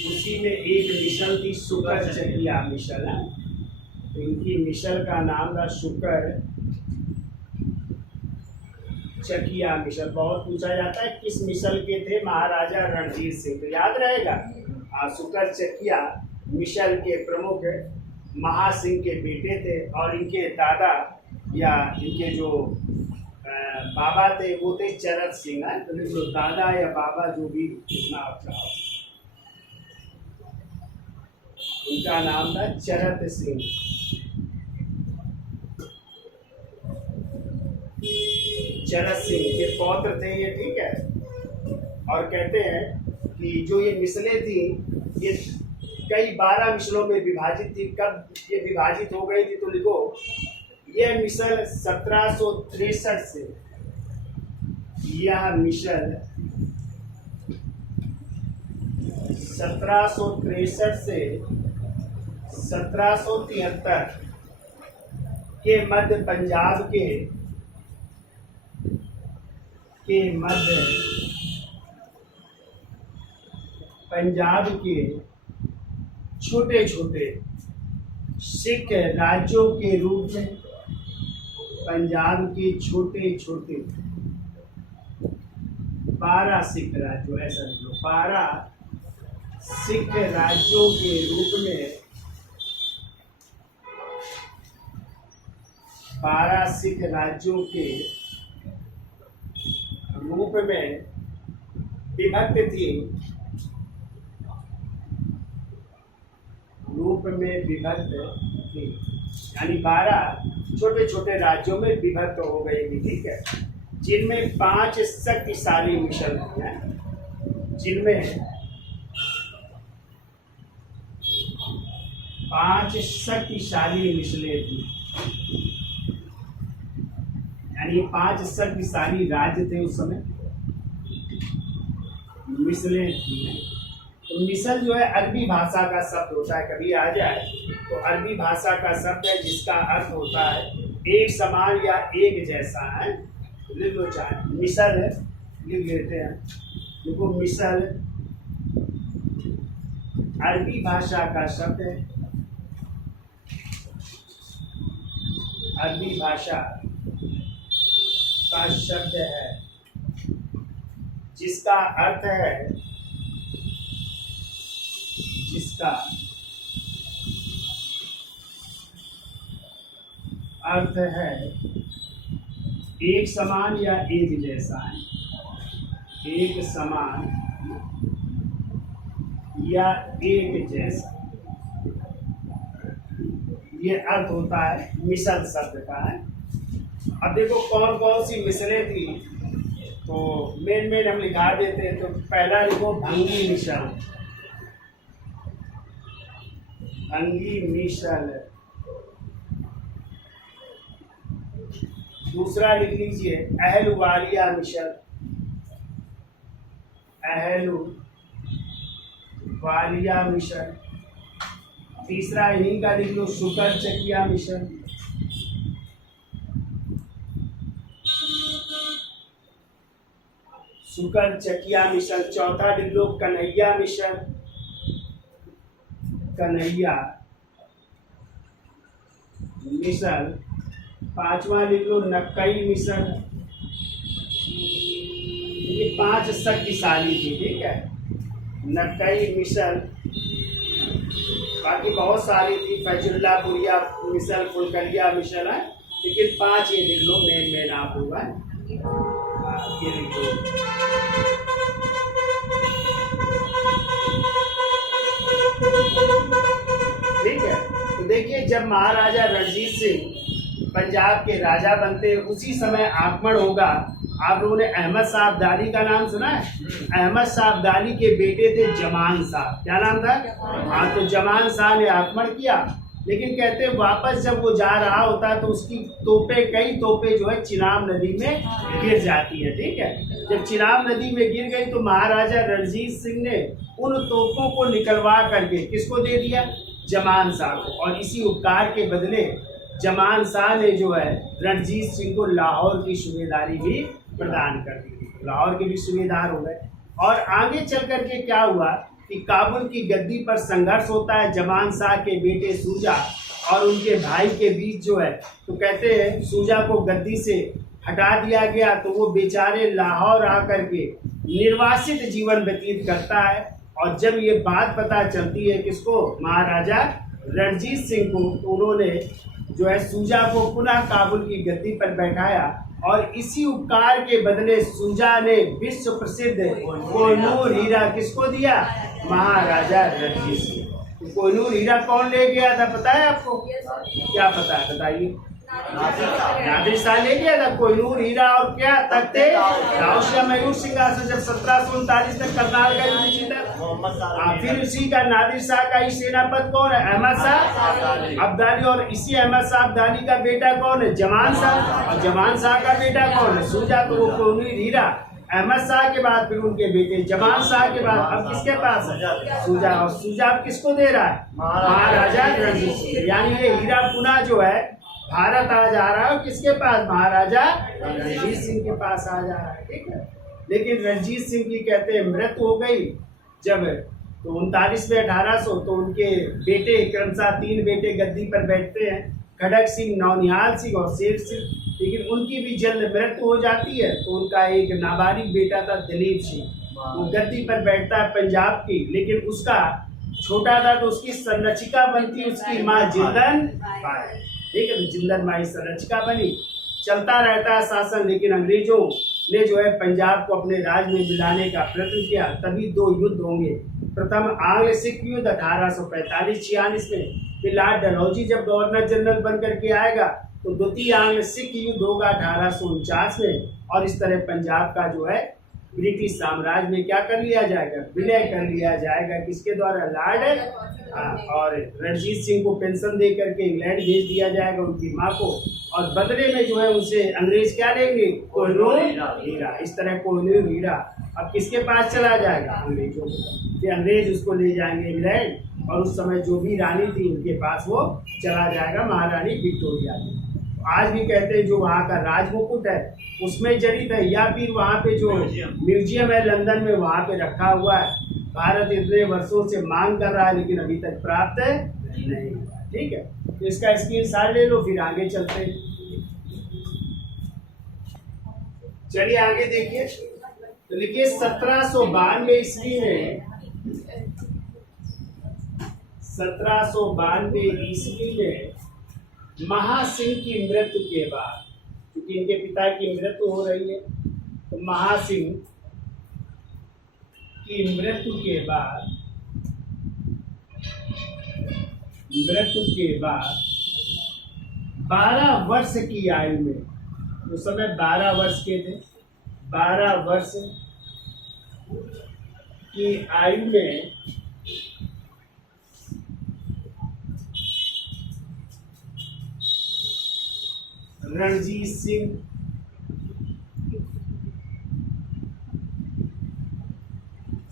उसी में एक मिसल थी शुकर चकिया मिसल है। तो इनकी मिसल का नाम था शुकर चकिया मिसल। बहुत पूछा जाता है किस मिसल के थे महाराजा रणजीत सिंह, तो याद रहेगा शुकर चकिया मिसल के प्रमुख महासिंह के बेटे थे। और इनके दादा या इनके जो बाबा थे वो थे चरत सिंह है। तो जो दादा या बाबा जो भी इतना आप चाहो, उनका नाम था चरत सिंह। चरत सिंह के पौत्र थे ये। ठीक है। और कहते हैं कि जो ये मिसलें थी ये कई 12 मिसलों में विभाजित थी। कब ये विभाजित हो गई थी तो लिखो, यह मिसल 1763 से, यह मिसल 1763 से 1773 के मध्य पंजाब के छोटे छोटे सिख राज्यों के रूप में, पंजाब के छोटे छोटे 12 सिख राज्यों, ऐसा लिखो, 12 सिख राज्यों के रूप में, 12 सिख राज्यों के रूप में विभक्त थी। यानी 12 छोटे छोटे राज्यों में विभक्त हो गई थी। ठीक है। जिनमें 5 शक्तिशाली मिसल हैं, जिनमें 5 शक्तिशाली मिसलें थी। यानी 5 शक्तिशाली राज्य थे उस समय, मिसलें थी। तो मिसल जो है अरबी भाषा का शब्द होता है। कभी आ जाए तो अरबी भाषा का शब्द है जिसका अर्थ होता है एक समान या एक जैसा है। लिख लो चाहे मिसल है, लिख लेते हैं। देखो मिसल अरबी भाषा का शब्द है। अरबी भाषा का शब्द है जिसका अर्थ है एक समान या एक जैसा है। एक समान या एक जैसा, ये अर्थ होता है मिसल शब्द का है। अब देखो कौन कौन सी मिसलें थी, तो मेन हम लिखा देते हैं। तो पहला लिखो भंगी मिसल, भंगी मिसल। दूसरा लिख लीजिए अहलुवालिया मिसल, अहलुवालिया मिसल। तीसरा इन्हीं का लिख लो शुकर चकिया मिसल। शुकर चकिया मिसल। चौथा लिख लो कन्हैया मिसल, कन्हैया मिसल। पांचवा लिख लो नक्कई मिसल। ये 5 शक्तिशाली थी। ठीक है। नक्कई मिसल, बाकी बहुत सारी थी, फैजुल्लापुरिया मिसल, फुलकरिया मिसल है, लेकिन 5 ये लिख लो मेन आप होगा। ये लिख लो। ठीक है। तो देखिए जब महाराजा रणजीत सिंह पंजाब के राजा बनते उसी समय आक्रमण होगा। आप लोगों ने अहमद शाह अब्दाली का नाम सुना है? अहमद शाह अब्दाली के बेटे थे जमान शाह। क्या नाम था? हाँ, तो जमान शाह ने आक्रमण किया, लेकिन कहते वापस जब वो जा रहा होता है तो उसकी कई तोपें जो है चिनाब नदी में गिर जाती है। ठीक है, जब चिनाब नदी में गिर गई तो महाराजा रणजीत सिंह ने उन तोपों को निकलवा करके किसको दे दिया? जमान शाह को। और इसी उपकार के बदले जमान शाह ने जो है रणजीत सिंह को लाहौर की सूबेदारी भी प्रदान कर दी। लाहौर के भी सूबेदार हो गए। और आगे चल करके क्या हुआ कि काबुल की गद्दी पर संघर्ष होता है जमान शाह के बेटे सूजा और उनके भाई के बीच जो है। तो कहते हैं सूजा को गद्दी से हटा दिया गया, तो वो बेचारे लाहौर आकर के निर्वासित जीवन व्यतीत करता है। और जब ये बात पता चलती है किसको? महाराजा रणजीत सिंह को, तो उन्होंने जो है सूजा को पुनः काबुल की गद्दी पर बैठाया। और इसी उपकार के बदले सूजा ने विश्व प्रसिद्ध कोहिनूर हीरा किसको दिया? महाराजा रणजीत सिंह। कोहिनूर हीरा कौन ले गया था पता है आपको? क्या पता है बताइए? नादिर शाह ले गया था कोहिनूर हीरा और क्या तख्ते रावशिया मयूर सिंहासन जब 1739 में करनाल का युद्ध जीता। फिर उसी का नादिर शाह का ही सेनापति कौन है? अहमद शाह अब्दाली। और इसी अहमद शाह अब्दाली का बेटा कौन है? जमान शाह। और जमान शाह का बेटा कौन है? सूजा। तो वो कोहिनूर हीरा अहमद शाह के बाद फिर उनके बेटे जमान शाह के बाद अब किसके पास है? सूजा। और सूजा अब किसको दे रहा है? महाराजा रणजीत सिंह। यानी ये हीरा पुनः जो है भारत आ जा रहा है। किसके पास? महाराजा रणजीत सिंह के पास आ जा रहा है। ठीक है, लेकिन रणजीत सिंह की कहते हैं मृत्यु हो गई जब तो 39 में 1800। तो उनके बेटे क्रमशः 3 बेटे गद्दी पर बैठते हैं, खड़क सिंह, नौनिहाल सिंह और शेर सिंह। लेकिन उनकी भी जल्द मृत्यु हो जाती है। तो उनका एक नाबालिग बेटा था दलीप सिंह, वो गद्दी पर बैठता है पंजाब की। लेकिन उसका छोटा था तो उसकी संरचिका बनती उसकी माँ जिंदन बाई। ठीक है, तो जिंदन बाई संरचिका बनी। चलता रहता है शासन, लेकिन अंग्रेजों ने जो है पंजाब को अपने राज में मिलाने का प्रयत्न किया। तभी 2 युद्ध होंगे। प्रथम आंग्ल सिख युद्ध 1845-46 में। फिर लॉर्ड डलहौजी जब गवर्नर जनरल बन करके आएगा तो द्वितीय आंग्ल सिख युद्ध होगा 1849 में। और इस तरह पंजाब का जो है ब्रिटिश साम्राज्य में क्या कर लिया जाएगा? विलय कर लिया जाएगा। किसके द्वारा? लॉर्ड और रणजीत सिंह को पेंशन दे करके इंग्लैंड भेज दिया जाएगा उनकी माँ को। और बदले में जो है उनसे अंग्रेज क्या लेंगे? कोहिनूर हीरा। इस तरह कोहिनूर हीरा अब किसके पास चला जाएगा? अंग्रेजों को। फिर अंग्रेज उसको ले जाएंगे इंग्लैंड और उस समय जो भी रानी थी उनके पास वो चला जाएगा, महारानी विक्टोरिया। आज भी कहते हैं जो वहाँ का राज मुकुट है उसमें जड़ित है, या फिर वहाँ पे जो म्यूजियम है लंदन में वहाँ पे रखा हुआ है। भारत इतने वर्षों से मांग कर रहा है लेकिन अभी तक प्राप्त नहीं हुआ। ठीक है, तो इसका स्क्रीनशॉट ले लो, फिर आगे चलते हैं। चलिए आगे देखिए। तो लिखिए 1792 ईस्वी में 1792 ईस्वी में महासिंह की मृत्यु के बाद, क्योंकि इनके पिता की मृत्यु हो रही है, तो महासिंह की मृत्यु के बाद 12 वर्ष की आयु में, उस समय 12 वर्ष के थे, 12 वर्ष की आयु में रणजीत सिंह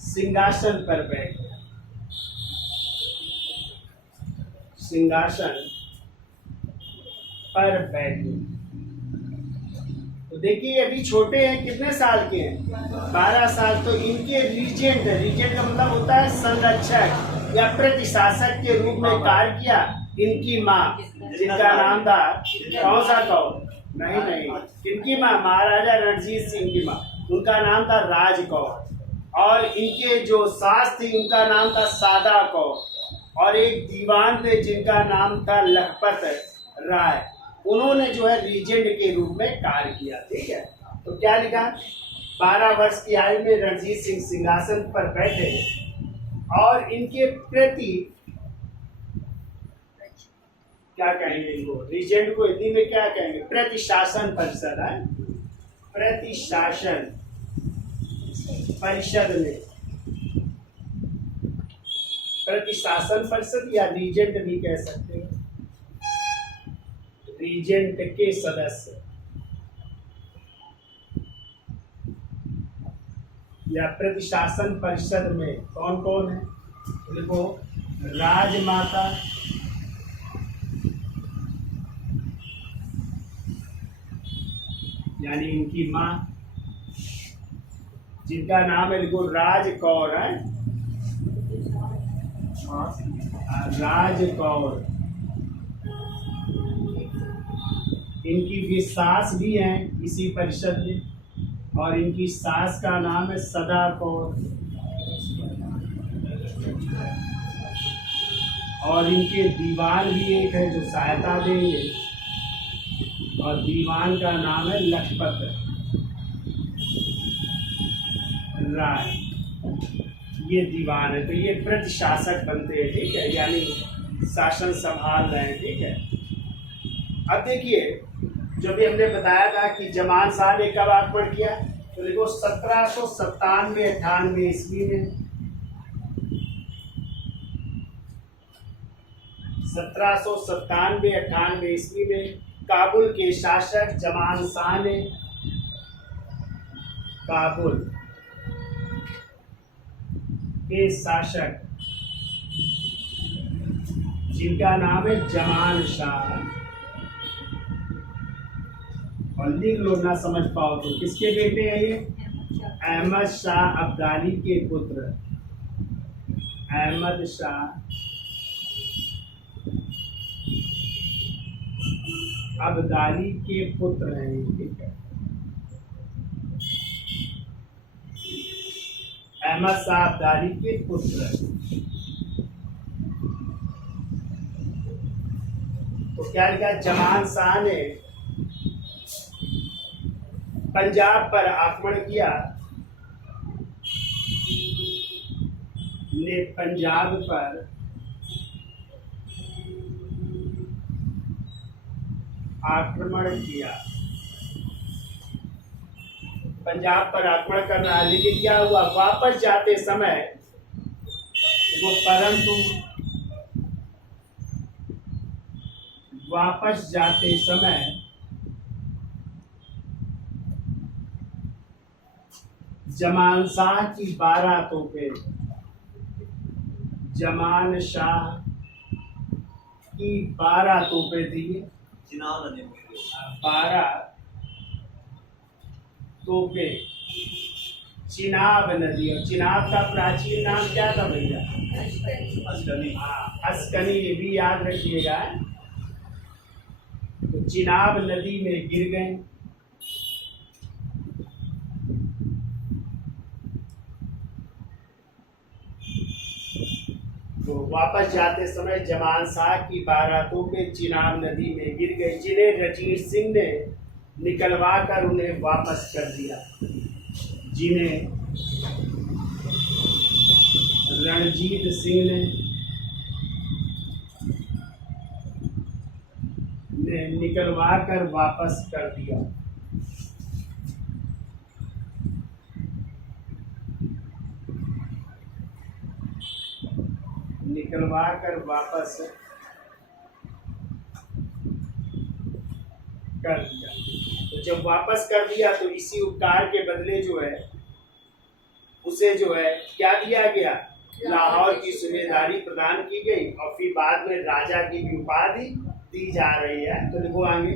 सिंहासन पर बैठ गया। सिंहासन पर बैठ गए। तो देखिए अभी छोटे हैं, कितने साल के हैं? 12 साल। तो इनके रीजेंट, रीजेंट का मतलब होता है संरक्षक या प्रतिशासक के रूप में कार्य किया इनकी माँ, जिनका नाम था कौन सा कौर? नहीं, किनकी माँ? महाराजा रणजीत सिंह की माँ, उनका नाम था राज कौर। और इनके जो सास थी उनका नाम था सादा कौर। और एक दीवान थे जिनका नाम था लखपत राय। उन्होंने जो है रीजेंट के रूप में कार्य किया। ठीक है, तो क्या लिखा? 12 वर्ष की आयु में रणजीत सिंह सिंहासन पर बैठे और इनके प्रति क्या कहेंगे इनको, रीजेंट को हिंदी में क्या कहेंगे, प्रतिशासन परिषद है, प्रतिशासन परिषद में, प्रतिशासन परिषद या रीजेंट भी कह सकते हैं, रीजेंट के सदस्य या प्रतिशासन परिषद में कौन कौन है, देखो राजमाता, यानी इनकी माँ जिनका नाम है, देखो राज कौर है, राज कौर, इनकी भी सास भी हैं इसी परिषद में, और इनकी सास का नाम है सदा कौर, और इनके दीवान भी एक है जो सहायता देंगे, और दीवान का नाम है लखपत राय, ये दीवान है। तो ये प्रतिशासक बनते हैं, ठीक है, यानी शासन संभाल रहे हैं, ठीक है। अब देखिए जो भी हमने बताया था कि जमान शाह ने कब आक्रमण किया, तो देखो 1797-98 ईस्वी में, 1797-98 ईस्वी में काबुल के शासक जमान शाह ने, काबुल के शासक जिनका नाम है जमान शाह, और लिख लो ना समझ पाओ तो, किसके बेटे हैं ये, अहमद शाह अब्दाली के पुत्र, अहमद शाह अब्दाली के पुत्र हैं, ठीक है, अहमद शाह अब्दाली के पुत्र। तो क्या लिखा, जमान शाह ने पंजाब पर आक्रमण किया, ने पंजाब पर आक्रमण किया, पंजाब पर आक्रमण कर रहा है, लेकिन क्या हुआ, वापस जाते समय वो, परंतु वापस जाते समय जमान शाह की 12 तोपें, जमान शाह की 12 तोपें थी, 12 तोपें चिनाब नदी, और चिनाब का प्राचीन नाम क्या था भैया, अस्कनी, ये भी याद रखिएगा। तो चिनाब नदी में गिर गए, तो वापस जाते समय जमान शाह की 12 तोपें चिनाब नदी में गिर गई, जिन्हें रणजीत सिंह ने निकलवा कर उन्हें वापस कर दिया, जिन्हें रणजीत सिंह ने निकलवा कर वापस कर दिया। निकलवा कर वापस कर दिया। तो जब वापस कर दिया तो इसी उपकार के बदले जो है उसे जो है क्या दिया गया, लाहौर की सूबेदारी प्रदान की गई, और फिर बाद में राजा की भी उपाधि दी जा रही है। तो लिखो आगे,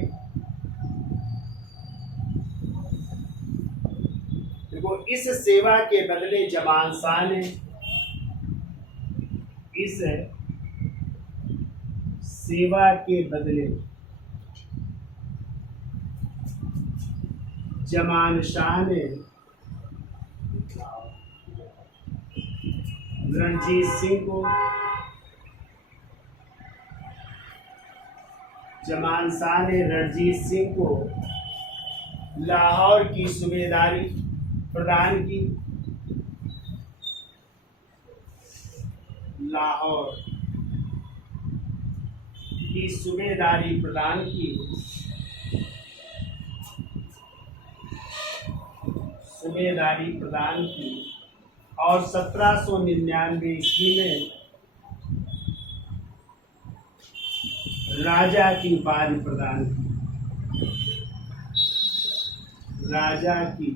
देखो इस सेवा के बदले जमान शाह ने, इस सेवा के बदले जमान शाह ने रणजीत सिंह को, जमान शाह ने रणजीत सिंह को लाहौर की सूबेदारी प्रदान की, लाहौर की सूबेदारी प्रदान की, सूबेदारी प्रदान की और 1799 ईस्वी में राजा की उपाधि प्रदान की, राजा की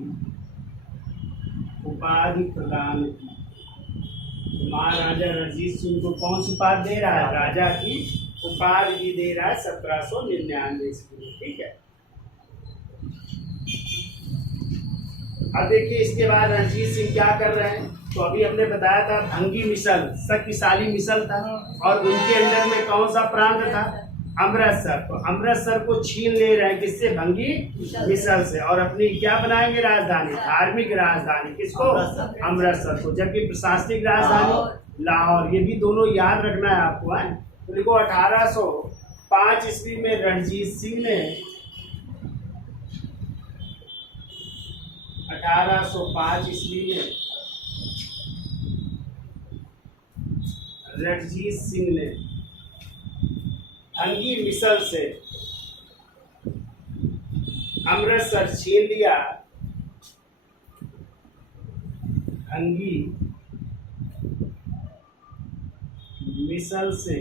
उपाधि प्रदान की। महाराजा रणजीत सिंह को कौन सी उपाधि दे रहा है? राजा की उपाधि दे रहा है 1799 ईस्वी में। ठीक है, अब देखिए इसके बाद रणजीत सिंह क्या कर रहे हैं। तो अभी हमने बताया था भंगी मिसल शक्तिशाली मिसल था और उनके अंडर में कौन सा प्रांत था? अमृतसर। तो अमृतसर को छीन ले रहे हैं किससे? भंगी मिसल से, और अपनी क्या बनाएंगे राजधानी? धार्मिक राजधानी। किसको? अमृतसर को। जबकि प्रशासनिक राजधानी लाहौर। ये भी दोनों याद रखना है आपको है। तो देखो 1805 ईस्वी में रणजीत सिंह ने 1805 ईस्वी में रणजीत सिंह ने भंगी मिसल से अमृतसर छीन लिया। भंगी मिसल से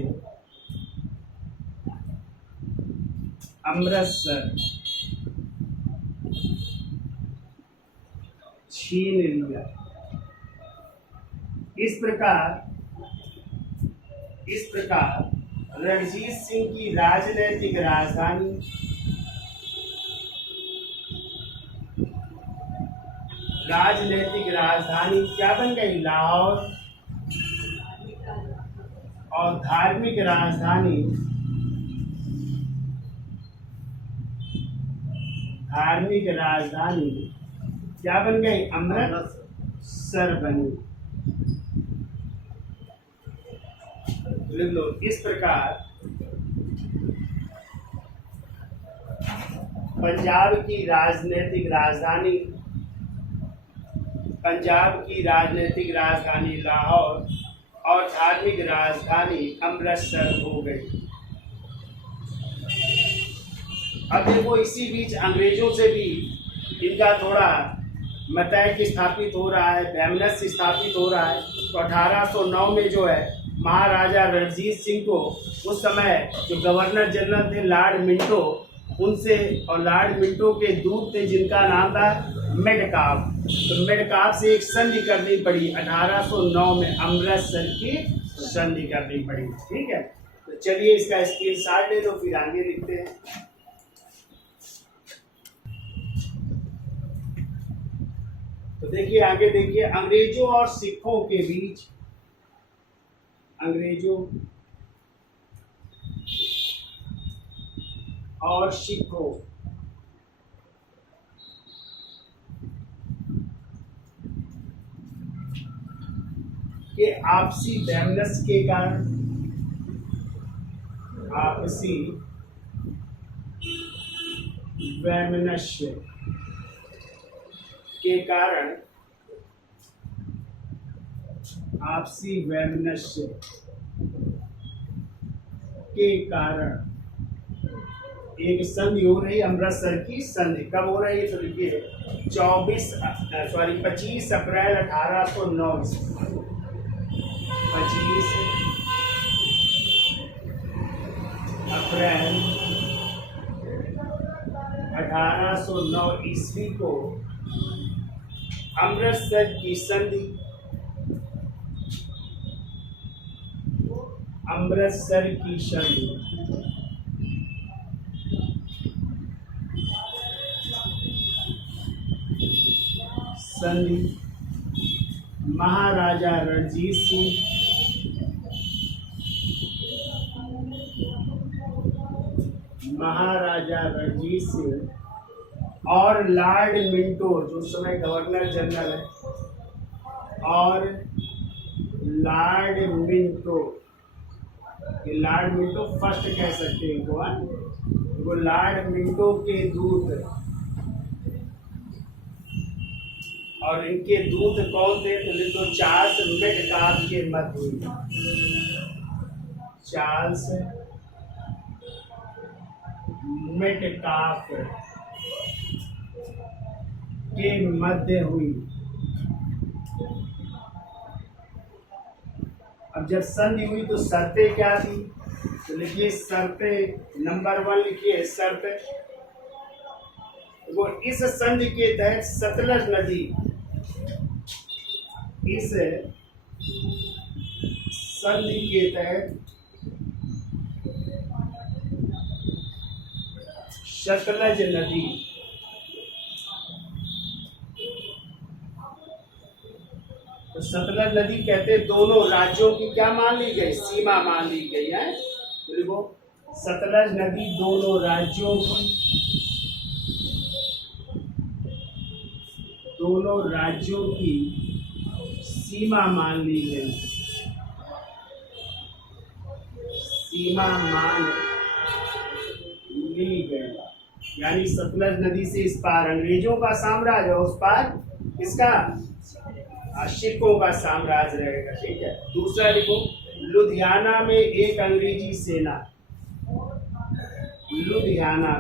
अमृतसर छीन लिया। इस प्रकार रणजीत सिंह की राजनीतिक राजधानी क्या बन गई? लाहौर। और धार्मिक राजधानी क्या बन गई? अमृतसर बनी। लिख लो। इस प्रकार पंजाब की राजनीतिक राजधानी लाहौर और धार्मिक राजधानी अमृतसर हो गई। अब देखो इसी बीच अंग्रेजों से भी इनका थोड़ा मतैक्य स्थापित हो रहा है, वैमनस्य स्थापित हो रहा है। तो 1809 में जो है महाराजा रणजीत सिंह को उस समय जो गवर्नर जनरल थे लॉर्ड मिंटो, उनसे और लॉर्ड मिंटो के दूत थे जिनका नाम था मेडकाफ, तो मेडकाफ से एक संधि करनी पड़ी। 1809 में अमृतसर की संधि करनी पड़ी। ठीक है, तो चलिए इसका स्क्रीनशॉट ले लो, फिर आगे लिखते हैं। तो देखिए आगे देखिए, अंग्रेजों और सिखों के बीच, अंग्रेजों और सिखों के आपसी वैमनस्य के कारण, आपसी वैमनस्य के कारण, आपसी वैमनस्य के कारण एक संधि हो रही, अमृतसर की संधि। कब हो रही है? तो देखिए 25 अप्रैल 1809, 25 अप्रैल 1809 ईस्वी को अमृतसर की संधि, अमृतसर की संधि महाराजा रणजीत सिंह और लॉर्ड मिंटो जो उस समय गवर्नर जनरल है, और लॉर्ड मिंटो फर्स्ट कह सकते हैं वो लॉर्ड मिंटो के दूत, और इनके दूत कौन थे? तो चार्ल्स मेडकाफ के मध्य हुई। चार्ल्स मेटकाफ के मध्य हुई। अब जब संधि हुई तो शर्तें क्या थी, तो लिखिए शर्तें। नंबर 1 लिखिए शर्त, वो इस संधि के तहत सतलज नदी, इस संधि के तहत सतलज नदी तो सतलज नदी कहते दोनों राज्यों की क्या मान ली गई, सीमा मान ली गई है। देखो सतलज नदी दोनों राज्यों की सीमा मान ली गई, सीमा मान ली गई। यानी सतलज नदी से इस पार अंग्रेजों का साम्राज्य और उस पार किसका, सिखों का साम्राज्य रहेगा। ठीक है। दूसरा लिखो, लुधियाना में एक अंग्रेजी सेना, लुधियाना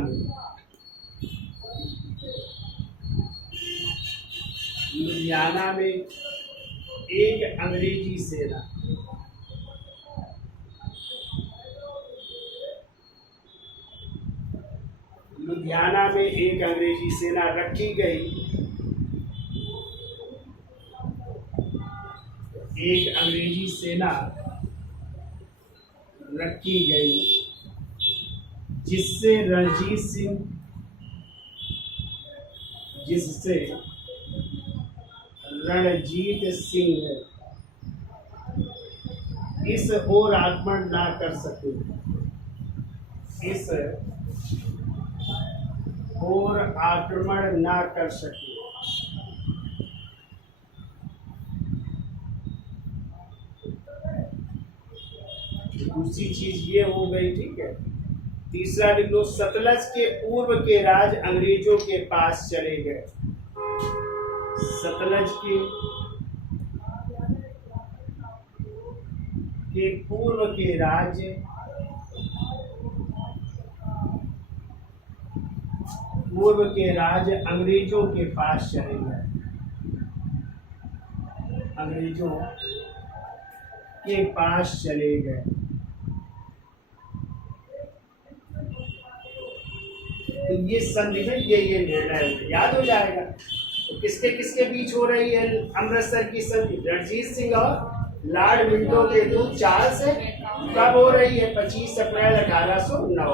में एक अंग्रेजी सेना, लुधियाना में एक अंग्रेजी सेना रखी गई, एक अंग्रेजी सेना रखी गई, जिससे रणजीत सिंह इस ओर आक्रमण ना कर सके, इस ओर आक्रमण ना कर सके। दूसरी चीज ये हो गई। ठीक है। तीसरा लिख लो, सतलज के पूर्व के राज अंग्रेजों के पास चले गए, सतलज के पूर्व के राज्य अंग्रेजों के पास चले गए, अंग्रेजों के पास चले गए। तो ये संधि में ये निर्णय याद हो जाएगा। तो किसके किसके बीच हो रही है अमृतसर की संधि, रणजीत सिंह और लॉर्ड मिंटो के दूत चार्ल्स से कब हो रही है, 25 अप्रैल 1809।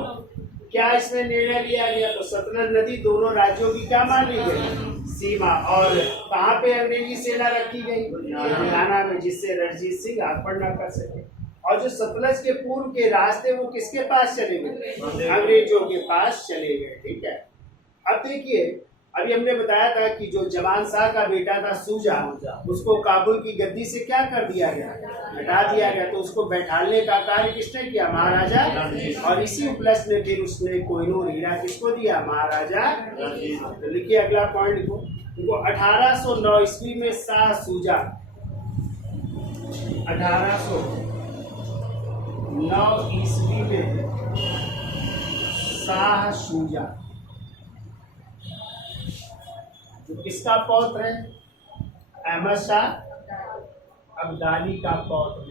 क्या इसमें निर्णय लिया गया, तो सतलज नदी दोनों राज्यों की क्या मान ली गई, सीमा। और कहाँ पे अंग्रेजी सेना रखी गई, लुधियाना में, जिससे रणजीत सिंह आक्रमण न कर सके। और जो सतलज के पूर्व के रास्ते वो किसके पास चले गए, अंग्रेजों के पास चले गए। ठीक है। अब देखिए, अभी हमने बताया था कि जो जवान शाह का बेटा था सूजा, उसको काबुल की गद्दी से क्या कर दिया गया, हटा दिया गया। तो उसको बैठाने का कार्य किसने किया, महाराजा। और इसी उपलक्ष्य में फिर उसने कोहिनूर हीरा किसको दिया, महाराजा। तो लिखिए अगला पॉइंट लिखो, 1809 ईस्वी में शाह सूजा, 1809 ईस्वी में शाह सूजा जो किसका पौत्र है, अहमद शाह अब्दाली का पौत्र है।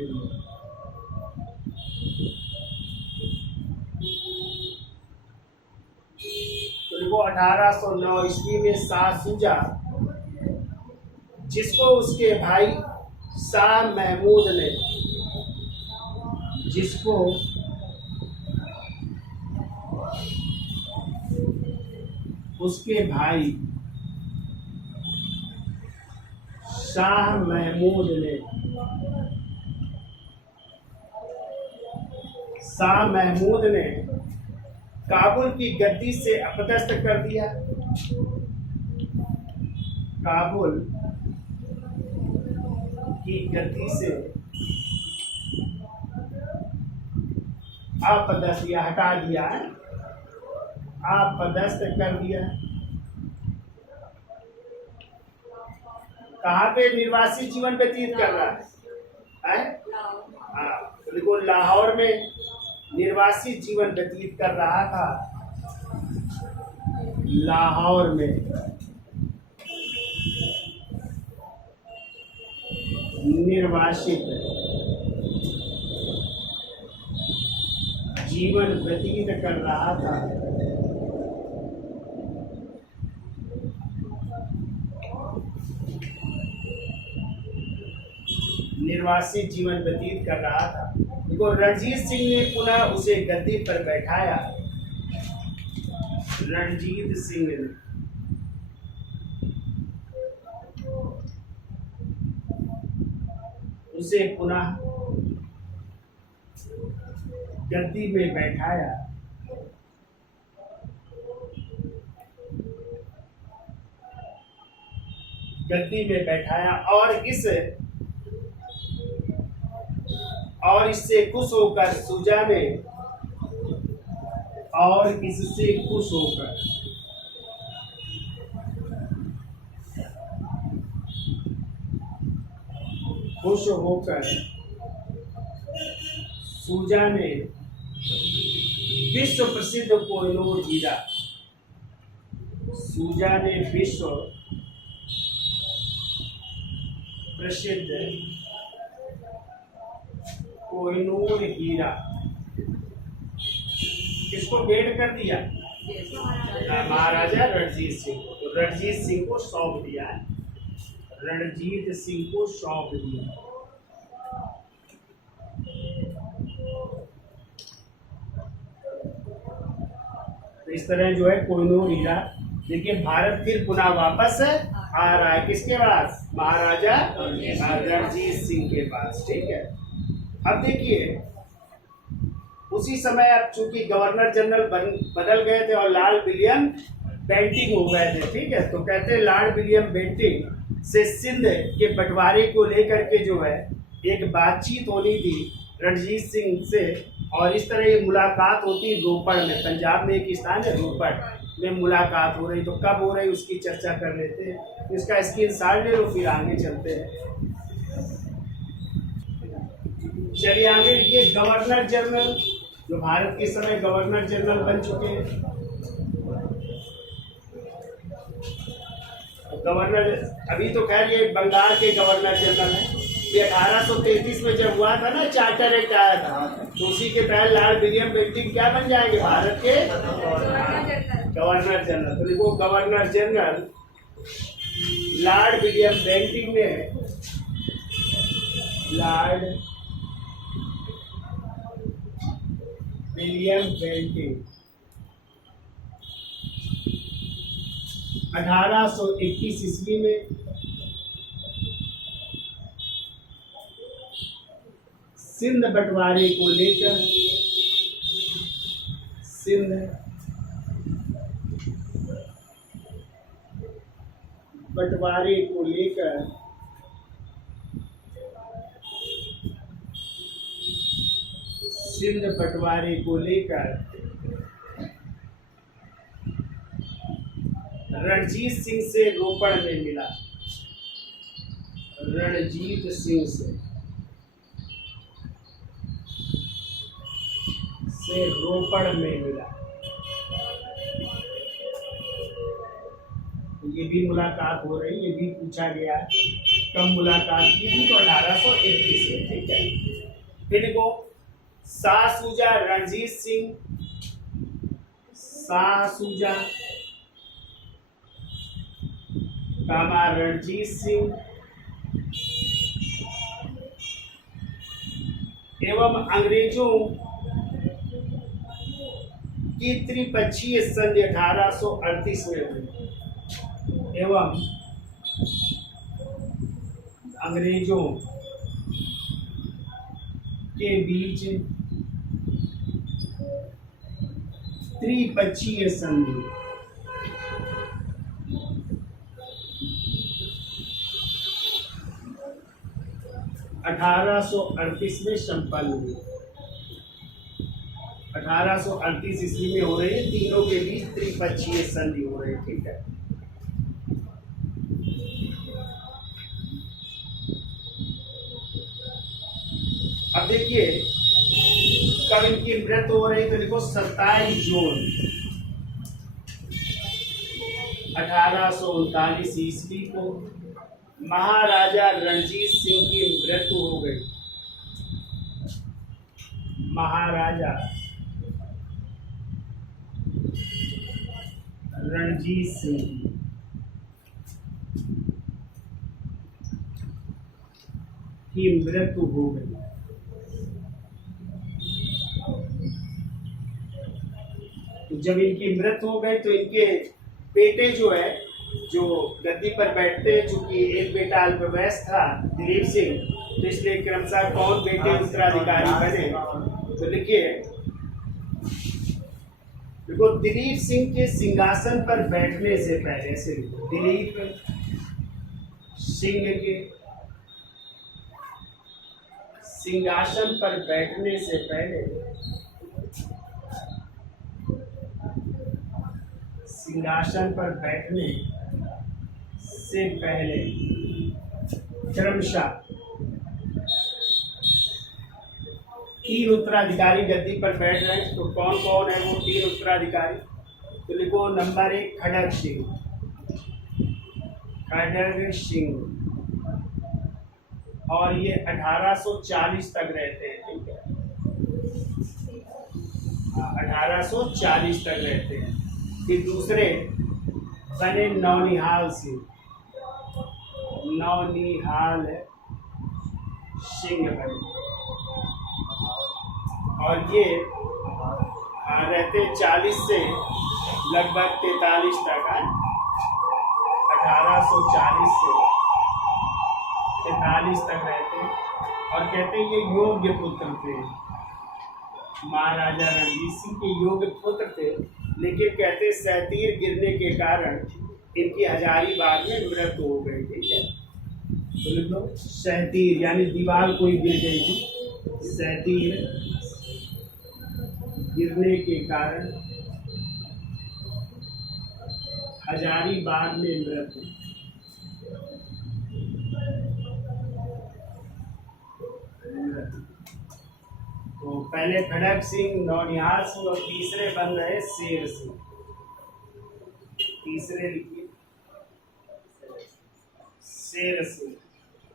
तो देखो 1809 ईस्वी में शाह सूजा, जिसको उसके भाई शाह महमूद ने, जिसको उसके भाई शाह महमूद ने काबुल की गद्दी से अपदस्थ कर दिया, काबुल की गद्दी से अपदस्थ या हटा दिया, अपदस्थ कर दिया। कहाँ पे निर्वासित जीवन व्यतीत कर रहा है? हाँ, देखो लाहौर में निर्वासित जीवन व्यतीत कर रहा था। लाहौर में निर्वासित जीवन व्यतीत कर रहा था। निर्वासित जीवन व्यतीत कर रहा था। देखो, रणजीत सिंह ने पुनः उसे गद्दी पर बैठाया। रणजीत सिंह ने उसे पुनः गद्दी में बैठाया। गद्दी में बैठाया और इससे खुश होकर सुजा ने और इससे खुश होकर सुजा ने विश्व प्रसिद्ध कोहिनूर हीरा सुजा ने विश्व प्रसिद्ध कोहिनूर हीरा किसको भेंट कर दिया? महाराजा रणजीत सिंह को। तो रणजीत सिंह को सौंप दिया। रणजीत सिंह को सौंप दिया। तो इस तरह जो है कोहिनूर हीरा, देखिए भारत फिर पुनः वापस आ रहा है। किसके पास? महाराजा रणजीत सिंह के पास। ठीक है, अब देखिए उसी समय अब चूंकि गवर्नर जनरल बदल गए थे और लॉर्ड विलियम बेंटिंक हो गए थे। ठीक है, तो कहते हैं लॉर्ड विलियम बेंटिंक से सिंध के बंटवारे को लेकर के जो है एक बातचीत होनी थी रणजीत सिंह से, और इस तरह एक मुलाकात होती रोपड़ में। पंजाब में एक स्थान है रोपड़ में मुलाकात हो रही। तो कब हो रही उसकी चर्चा कर लेते हैं। इसका स्क्रीनशॉट ले लो, फिर आगे चलते हैं। चलिए आगे देखिए, गवर्नर जनरल जो भारत के समय गवर्नर जनरल बन चुके हैं। गवर्नर अभी तो खैर ये बंगाल के गवर्नर जनरल है। ये 1833 में जब हुआ था ना चार्टर एक्ट आया था, तो उसी के तहत लॉर्ड विलियम बेंटिंक क्या बन जाएंगे? भारत के गवर्नर जनरल। तो देखो governor general Lord William Bentinck ने लॉर्ड विलियम बेंटिंक 1821 ईस्वी में सिंध बंटवारे को लेकर रणजीत सिंह से रोपड़ में मिला। रणजीत सिंह से रोपड़ में मिला। ये भी मुलाकात हो रही, ये भी पूछा गया कब मुलाकात की थी? तो 1821 में। ठीक है, फिर देखो शाह सुजा रणजीत सिंह, शाह सुजा कामा रणजीत सिंह एवं अंग्रेजों की त्रिपक्षीय संधि 1838 में हुई। एवं अंग्रेजों के बीच त्रिपक्षीय संधि 1838 में संपन्न हुई। 1838 ईस्वी में हो रही है। तीनों के बीच त्रिपक्षीय संधि हो रही है। ठीक है, अब देखिए कब इनकी मृत्यु हो रही। तो देखो 27 जून 1839 ईस्वी को महाराजा रणजीत सिंह की मृत्यु हो गई। महाराजा रणजीत सिंह की मृत्यु हो गई। तो जब इनकी मृत्यु हो गई तो इनके बेटे जो है, जो गद्दी पर बैठते, चूंकि एक बेटा अल्पवयस्क था दिलीप सिंह, तो इसलिए क्रमशः कौन बेटे उत्तराधिकारी बने। तो लिखिए, देखो, दिलीप सिंह के सिंहासन पर बैठने से पहले से दिलीप सिंह के सिंहासन पर बैठने से पहले क्रमशः 3 उत्तराधिकारी गद्दी पर बैठ रहे हैं। तो कौन कौन है वो 3 उत्तराधिकारी? तो लिखो, नंबर 1 खड़ग सिंह, और ये 1840 तक रहते हैं। ठीक है, 1840 तक रहते हैं। फिर दूसरे बने नौनिहाल सिंह बने, और ये रहते 40 से लगभग 43 तक। 1840 से 43 तक रहते हैं। और कहते हैं ये योग्य पुत्र थे, महाराजा रणजीत सिंह के योग्य पुत्र थे। लेकिन कहते सैतीर गिरने के कारण इनकी हजारीबाग में मृत्यु हो गई। ठीक है, तो लिख लो, सैतीर यानी दीवार कोई गिर गई थी, सैतीर गिरने के कारण हजारीबाग में मृत्यु। तो पहले खड़ग सिंह, नौनिहाल सिंह, और तीसरे बन रहे शेर सिंह। तीसरे लिखिए, शेर सिंह,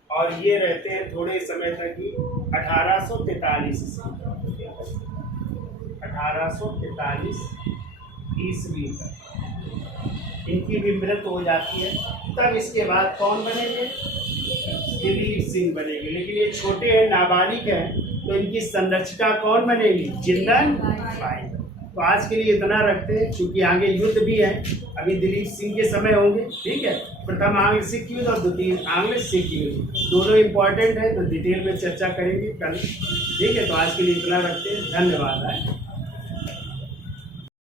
और ये रहते हैं थोड़े समय तक ही, 1843 ईस्वी तक इनकी भी मृत्यु हो जाती है। तब इसके बाद कौन बनेंगे? दिलीप सिंह बनेंगे। लेकिन ये छोटे हैं, नाबालिग हैं, तो इनकी संरक्षिका कौन बनेगी? जिंदन बाई। तो आज के लिए इतना रखते हैं, क्योंकि आगे युद्ध भी है। अभी दिलीप सिंह के समय होंगे। ठीक है, प्रथम आंग्ल सिख युद्ध और द्वितीय आंग्ल सिख युद्ध, दोनों इंपॉर्टेंट है, तो डिटेल में चर्चा करेंगे कल। ठीक है, तो आज के लिए इतना रखते हैं। धन्यवाद।